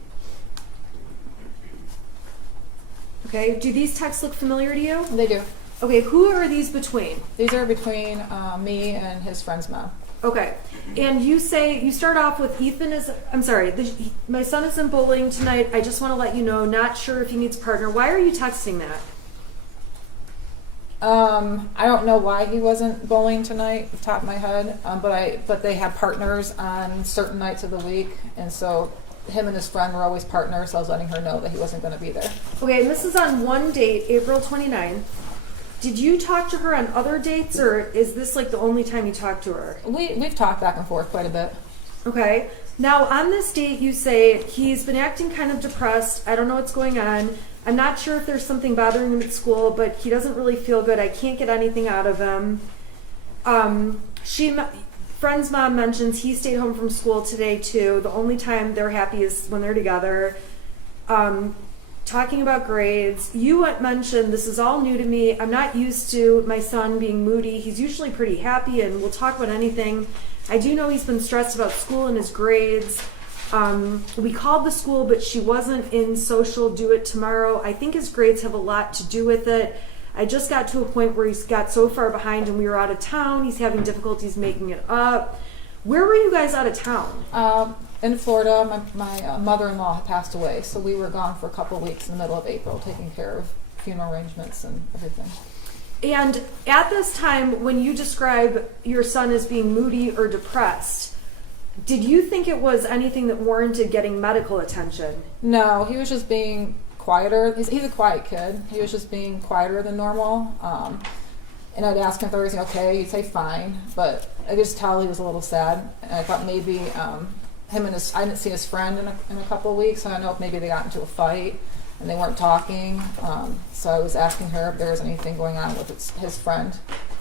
Okay, do these texts look familiar to you? They do. Okay, who are these between? These are between me and his friend's mom. Okay, and you start off with my son is in bowling tonight. I just want to let you know, not sure if he needs a partner. Why are you texting that? I don't know why he wasn't bowling tonight, off the top of my head, but they had partners on certain nights of the week, and so him and his friend were always partners, so I was letting her know that he wasn't going to be there. Okay, and this is on one date, April 29th. Did you talk to her on other dates, or is this like the only time you talked to her? We've talked back and forth quite a bit. Okay. Now, on this date, you say he's been acting kind of depressed. I don't know what's going on. I'm not sure if there's something bothering him at school, but he doesn't really feel good. I can't get anything out of him. Friend's mom mentions he stayed home from school today, too. The only time they're happy is when they're together. Talking about grades. You mentioned, this is all new to me. I'm not used to my son being moody. He's usually pretty happy and will talk about anything. I do know he's been stressed about school and his grades. We called the school, but she wasn't in social do it tomorrow. I think his grades have a lot to do with it. I just got to a point where he's got so far behind and we were out of town. He's having difficulties making it up. Where were you guys out of town? In Florida, my mother-in-law had passed away, so we were gone for a couple of weeks in the middle of April, taking care of funeral arrangements and everything. And at this time, when you describe your son as being moody or depressed, did you think it was anything that warranted getting medical attention? No, he was just being quieter. He's a quiet kid. He was just being quieter than normal. And I'd ask him if there was anything okay. He'd say fine, but I could just tell he was a little sad. And I thought maybe I didn't see his friend in a couple of weeks. I don't know if maybe they got into a fight and they weren't talking. So I was asking her if there was anything going on with his friend,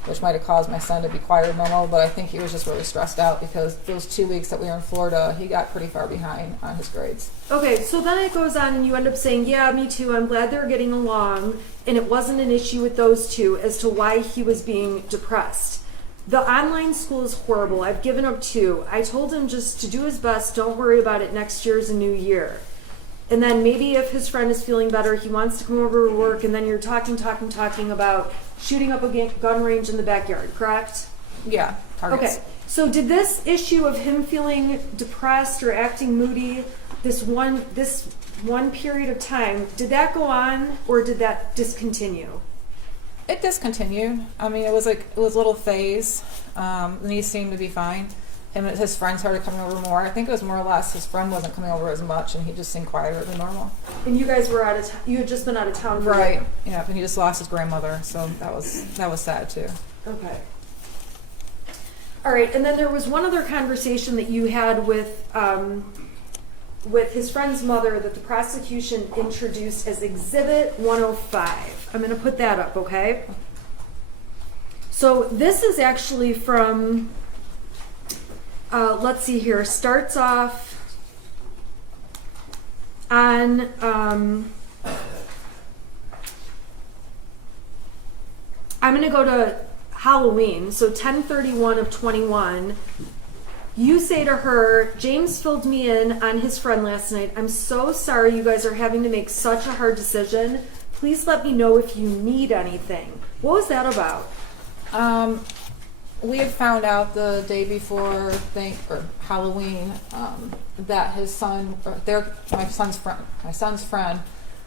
which might have caused my son to be quieter than normal, but I think he was just really stressed out because those 2 weeks that we were in Florida, he got pretty far behind on his grades. Okay, so then it goes on and you end up saying, yeah, me too, I'm glad they're getting along, and it wasn't an issue with those two as to why he was being depressed. The online school is horrible. I've given up too. I told him just to do his best, don't worry about it, next year's a new year. And then maybe if his friend is feeling better, he wants to come over to work, and then you're talking about shooting up a gun range in the backyard, correct? Yeah, targets. Okay, so did this issue of him feeling depressed or acting moody, this one period of time, did that go on or did that discontinue? It discontinued. I mean, it was a little phase, and he seemed to be fine. Him and his friends started coming over more. I think it was more or less his friend wasn't coming over as much, and he just seemed quieter than normal. And you guys were out of town. You had just been out of town. For Right. Yeah, and he just lost his grandmother, so that was sad too. Okay. All right, and then there was one other conversation that you had with his friend's mother that the prosecution introduced as Exhibit 105. I'm going to put that up, okay? So this is actually from, let's see here, starts off on, I'm going to go to Halloween, so 10/31 of 21. You say to her, James filled me in on his friend last night. I'm so sorry you guys are having to make such a hard decision. Please let me know if you need anything. What was that about? We had found out the day before Halloween that his son, my son's friend,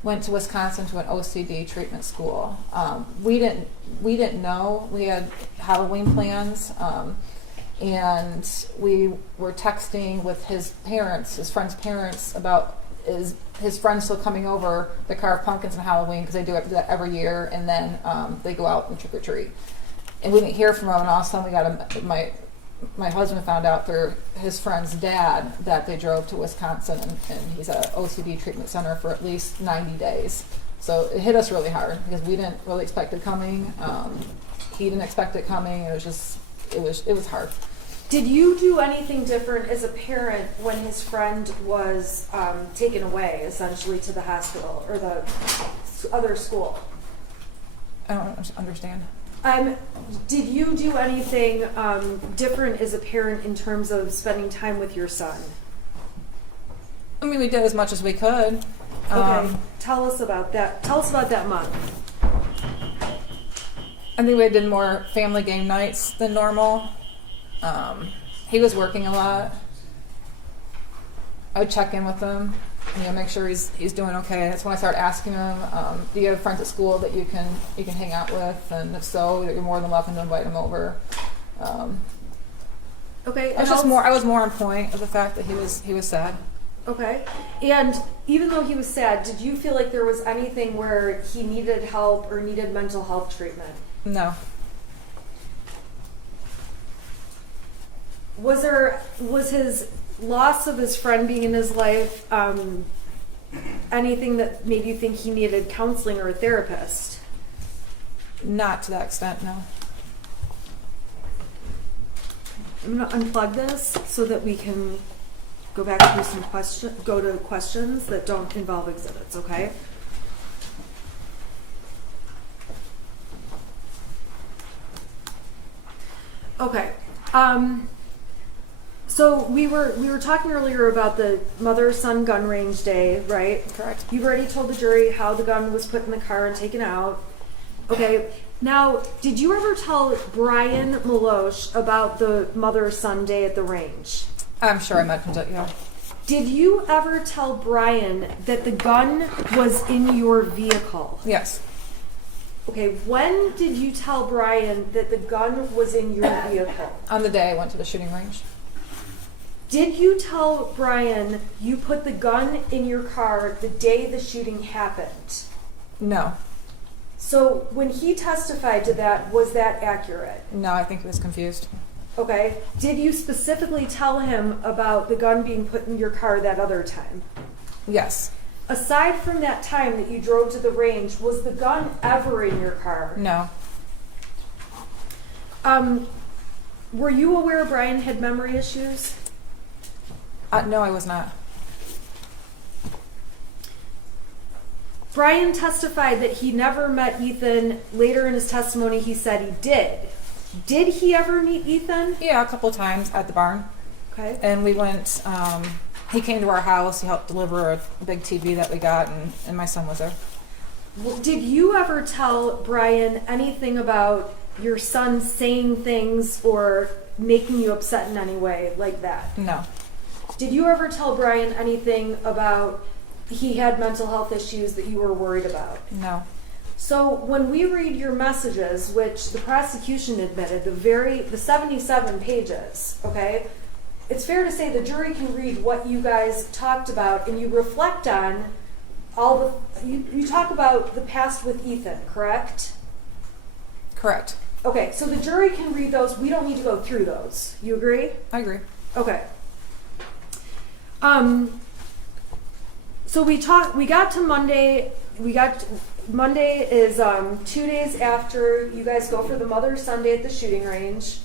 went to Wisconsin to an OCD treatment school. We didn't know. We had Halloween plans, and we were texting with his friend's parents about is his friends still coming over. They carve pumpkins on Halloween because they do that every year, and then they go out and trick or treat. And we didn't hear from him, and all of a sudden we got my husband found out through his friend's dad that they drove to Wisconsin, and he's at an OCD treatment center for at least 90 days. So it hit us really hard because we didn't really expect it coming. He didn't expect it coming. It was hard. Did you do anything different as a parent when his friend was taken away, essentially, to the hospital or the other school? I don't understand. Did you do anything different as a parent in terms of spending time with your son? I mean, we did as much as we could. Okay, tell us about that. Tell us about that month. I think we did more family game nights than normal. He was working a lot. I would check in with him, make sure he's doing okay. That's when I started asking him, do you have friends at school that you can hang out with? And if so, you're more than welcome to invite him over. Okay. I was more on point of the fact that he was sad. Okay. And even though he was sad, did you feel like there was anything where he needed help or needed mental health treatment? No. Was his loss of his friend being in his life anything that made you think he needed counseling or a therapist? Not to that extent, no. I'm going to unplug this so that we can go back through go to questions that don't involve exhibits, okay? Okay. So we were talking earlier about the mother-son gun range day, right? Correct. You've already told the jury how the gun was put in the car and taken out. Okay. Now, did you ever tell Brian Maloche about the mother-son day at the range? I'm sure I mentioned it, yeah. Did you ever tell Brian that the gun was in your vehicle? Yes. Okay, when did you tell Brian that the gun was in your vehicle? On the day I went to the shooting range. Did you tell Brian you put the gun in your car the day the shooting happened? No. So when he testified to that, was that accurate? No, I think he was confused. Okay. Did you specifically tell him about the gun being put in your car that other time? Yes. Aside from that time that you drove to the range, was the gun ever in your car? No. Were you aware Brian had memory issues? No, I was not. Brian testified that he never met Ethan. Later in his testimony, he said he did. Did he ever meet Ethan? Yeah, a couple of times at the barn. Okay. And we went, he came to our house, he helped deliver a big TV that we got, and my son was there. Well, did you ever tell Brian anything about your son saying things or making you upset in any way like that? No. Did you ever tell Brian anything about he had mental health issues that you were worried about? No. So when we read your messages, which the prosecution admitted, the 77 pages, okay, it's fair to say the jury can read what you guys talked about and you reflect on you talk about the past with Ethan, correct? Correct. Okay, so the jury can read those. We don't need to go through those. You agree? I agree. Okay. So we got to Monday. Monday is 2 days after you guys go for the Mother's Sunday at the shooting range.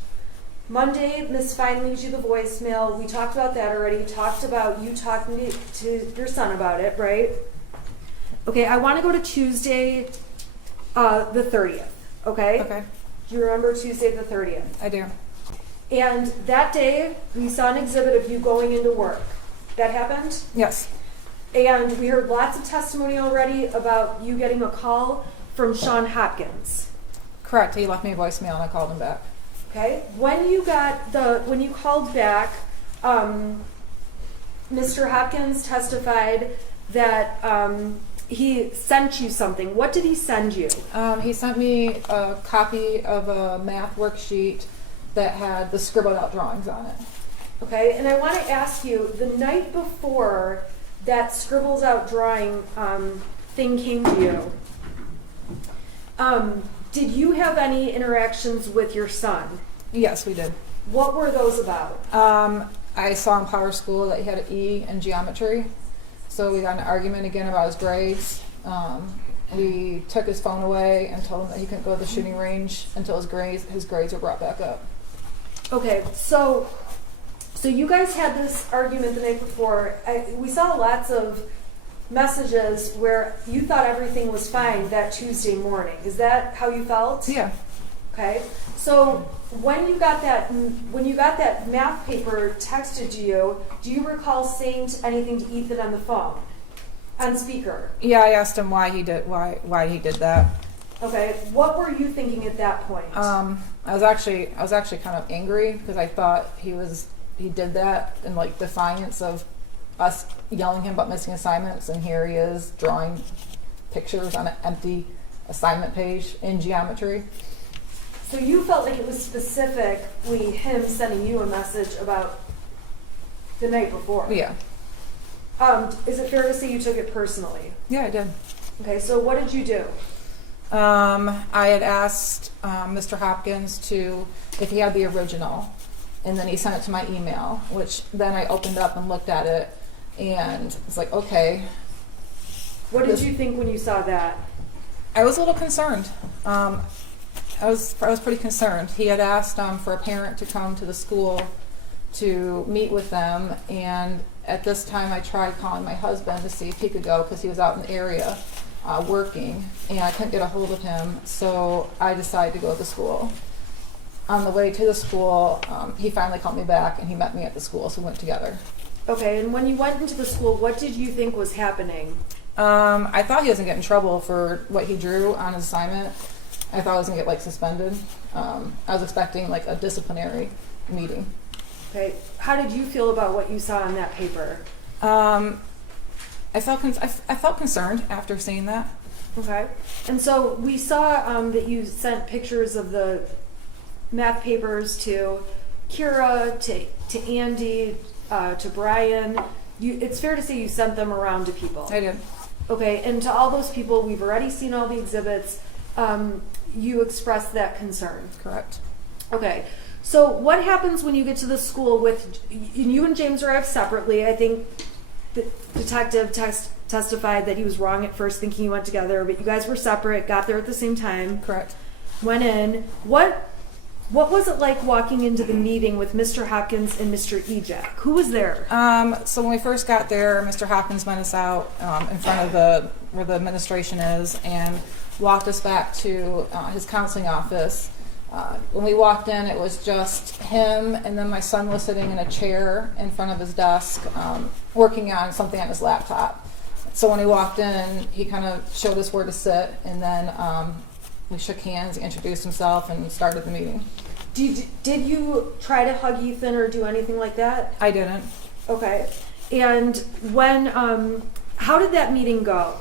Monday, Miss Fine leaves you the voicemail. We talked about that already. Talked about you talking to your son about it, right? Okay, I want to go to Tuesday, the 30th. Okay? Okay. Do you remember Tuesday the 30th? I do. And that day, we saw an exhibit of you going into work. That happened? Yes. And we heard lots of testimony already about you getting a call from Sean Hopkins. Correct. He left me a voicemail and I called him back. Okay. When you called back, Mr. Hopkins testified that he sent you something. What did he send you? He sent me a copy of a math worksheet that had the scribbled out drawings on it. Okay. And I want to ask you, the night before that scribbles out drawing thing came to you, did you have any interactions with your son? Yes, we did. What were those about? I saw in Power School that he had an E in geometry, so we got in an argument again about his grades. We took his phone away and told him that he couldn't go to the shooting range until his grades were brought back up. Okay, so you guys had this argument the night before. We saw lots of messages where you thought everything was fine that Tuesday morning. Is that how you felt? Yeah. Okay. So when you got that math paper texted to you, do you recall saying anything to Ethan on the phone, on speaker? Yeah, I asked him why he did that. Okay. What were you thinking at that point? I was actually kind of angry because I thought he did that in like defiance of us yelling him about missing assignments, and here he is drawing pictures on an empty assignment page in geometry. So you felt like it was specifically him sending you a message about the night before? Yeah. Is it fair to say you took it personally? Yeah, I did. Okay, so what did you do? I had asked Mr. Hopkins if he had the original, and then he sent it to my email, which then I opened up and looked at it, and it's like, okay. What did you think when you saw that? I was a little concerned. I was pretty concerned. He had asked for a parent to come to the school to meet with them, and at this time I tried calling my husband to see if he could go because he was out in the area working, and I couldn't get a hold of him, so I decided to go to the school. On the way to the school, he finally called me back, and he met me at the school, so we went together. Okay, and when you went into the school, what did you think was happening? I thought he was going to get in trouble for what he drew on his assignment. I thought I was going to get suspended. I was expecting a disciplinary meeting. Okay, how did you feel about what you saw on that paper? I felt concerned after seeing that. Okay, and so we saw that you sent pictures of the math papers to Kira, to Andy, to Brian. It's fair to say you sent them around to people. I did. Okay, and to all those people, we've already seen all the exhibits. You expressed that concern. Correct. Okay, so what happens when you get to the school with you and James arrived separately? I think the detective testified that he was wrong at first, thinking you went together, but you guys were separate. Got there at the same time. Correct. Went in. What was it like walking into the meeting with Mr. Hopkins and Mr. Ejak? Who was there? So when we first got there, Mr. Hopkins met us out in front of where the administration is and walked us back to his counseling office. When we walked in, it was just him, and then my son was sitting in a chair in front of his desk working on something on his laptop. So when he walked in, he kind of showed us where to sit, and then we shook hands, he introduced himself, and started the meeting. Did you try to hug Ethan or do anything like that? I didn't. Okay. And when, how did that meeting go?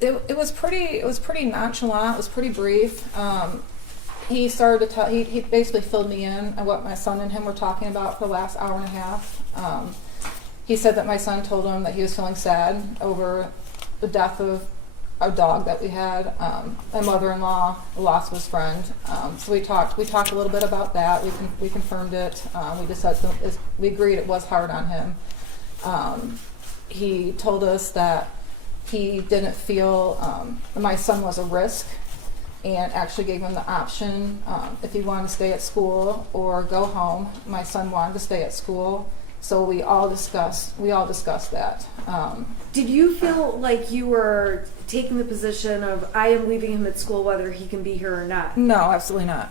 It was pretty nonchalant. It was pretty brief. He started to tell. He basically filled me in on what my son and him were talking about for the last hour and a half. He said that my son told him that he was feeling sad over the death of a dog that we had. My mother-in-law, the loss of his friend. So we talked a little bit about that. We confirmed it. We decided we agreed it was hard on him. He told us that he didn't feel my son was a risk, and actually gave him the option if he wanted to stay at school or go home. My son wanted to stay at school, so we all discussed that. Did you feel like you were taking the position of I am leaving him at school whether he can be here or not? No, absolutely not.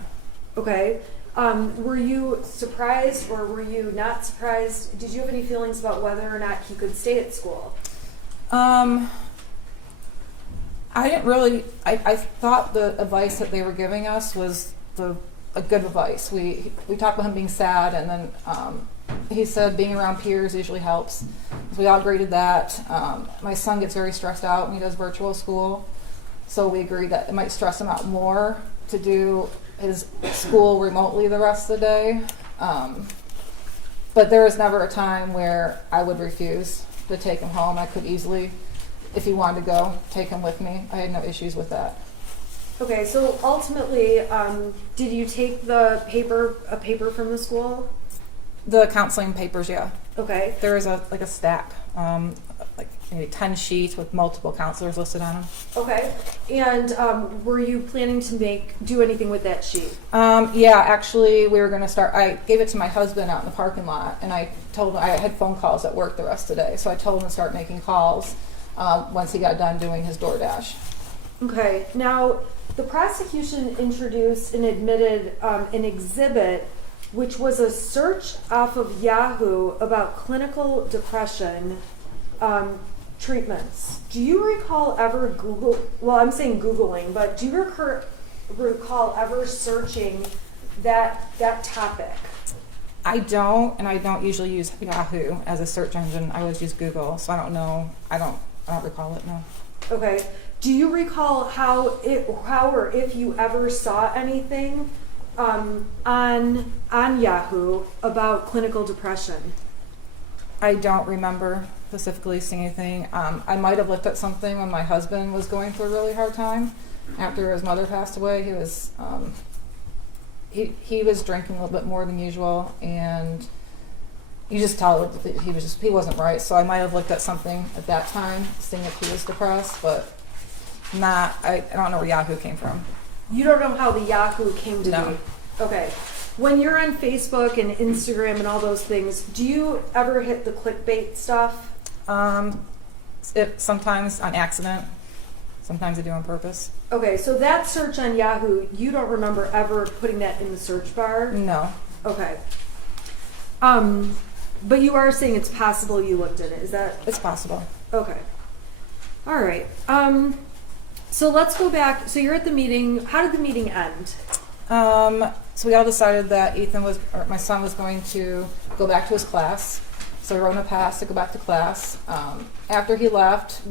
Okay. Were you surprised or were you not surprised? Did you have any feelings about whether or not he could stay at school? I didn't really. I thought the advice that they were giving us was a good advice. We talked about him being sad, and then he said being around peers usually helps. So we all agreed to that. My son gets very stressed out when he does virtual school, so we agreed that it might stress him out more to do his school remotely the rest of the day. But there was never a time where I would refuse to take him home. I could easily, if he wanted to go, take him with me. I had no issues with that. Okay, so ultimately, did you take a paper from the school? The counseling papers, yeah. Okay. There is a stack, like maybe 10 sheets with multiple counselors listed on them. Okay. And were you planning to do anything with that sheet? Yeah, actually, we were going to start. I gave it to my husband out in the parking lot, and I told him I had phone calls at work the rest of the day, so I told him to start making calls once he got done doing his DoorDash. Okay. Now, the prosecution introduced and admitted an exhibit, which was a search off of Yahoo about clinical depression treatments. Do you recall ever Googling, but do you recall ever searching that topic? I don't, and I don't usually use Yahoo as a search engine. I always use Google, so I don't know. I don't recall it, no. Okay. Do you recall how or if you ever saw anything on Yahoo about clinical depression? I don't remember specifically seeing anything. I might have looked at something when my husband was going through a really hard time after his mother passed away. He was he was drinking a little bit more than usual, and you just tell that he wasn't right. So I might have looked at something at that time, seeing if he was depressed, but not. I don't know where Yahoo came from. You don't know how the Yahoo came to No. be? Okay. When you're on Facebook and Instagram and all those things, do you ever hit the clickbait stuff? Sometimes on accident. Sometimes I do on purpose. Okay, so that search on Yahoo, you don't remember ever putting that in the search bar? No. Okay. But you are saying it's possible you looked at it. Is that? It's possible. Okay. All right. So let's go back. So you're at the meeting. How did the meeting end? So we all decided that my son was going to go back to his class. So we wrote in a pass to go back to class. After he left,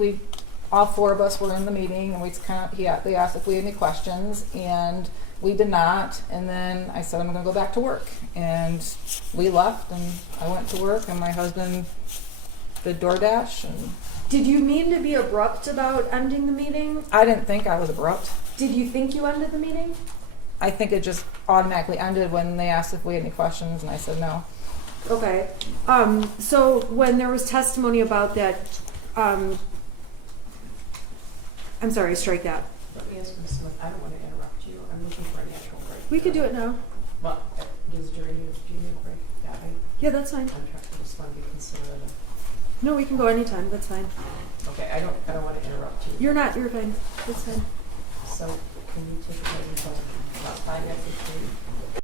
all four of us were in the meeting, and they asked if we had any questions, and we did not. And then I said, I'm going to go back to work. And we left, and I went to work, and my husband did DoorDash. And Did you mean to be abrupt about ending the meeting? I didn't think I was abrupt. Did you think you ended the meeting? I think it just automatically ended when they asked if we had any questions, and I said no. Okay. So when there was testimony about that, I'm sorry, strike that. Let me ask Ms. Smith, I don't want to interrupt you. I'm looking for a natural break. We could do it now. Well, do you need a break? Yeah, Yeah, that's fine. I just want to be considerate of. No, we can go anytime. That's fine. Okay, I don't want to interrupt you. You're fine. That's fine. So can you take a break until about 5 after 3?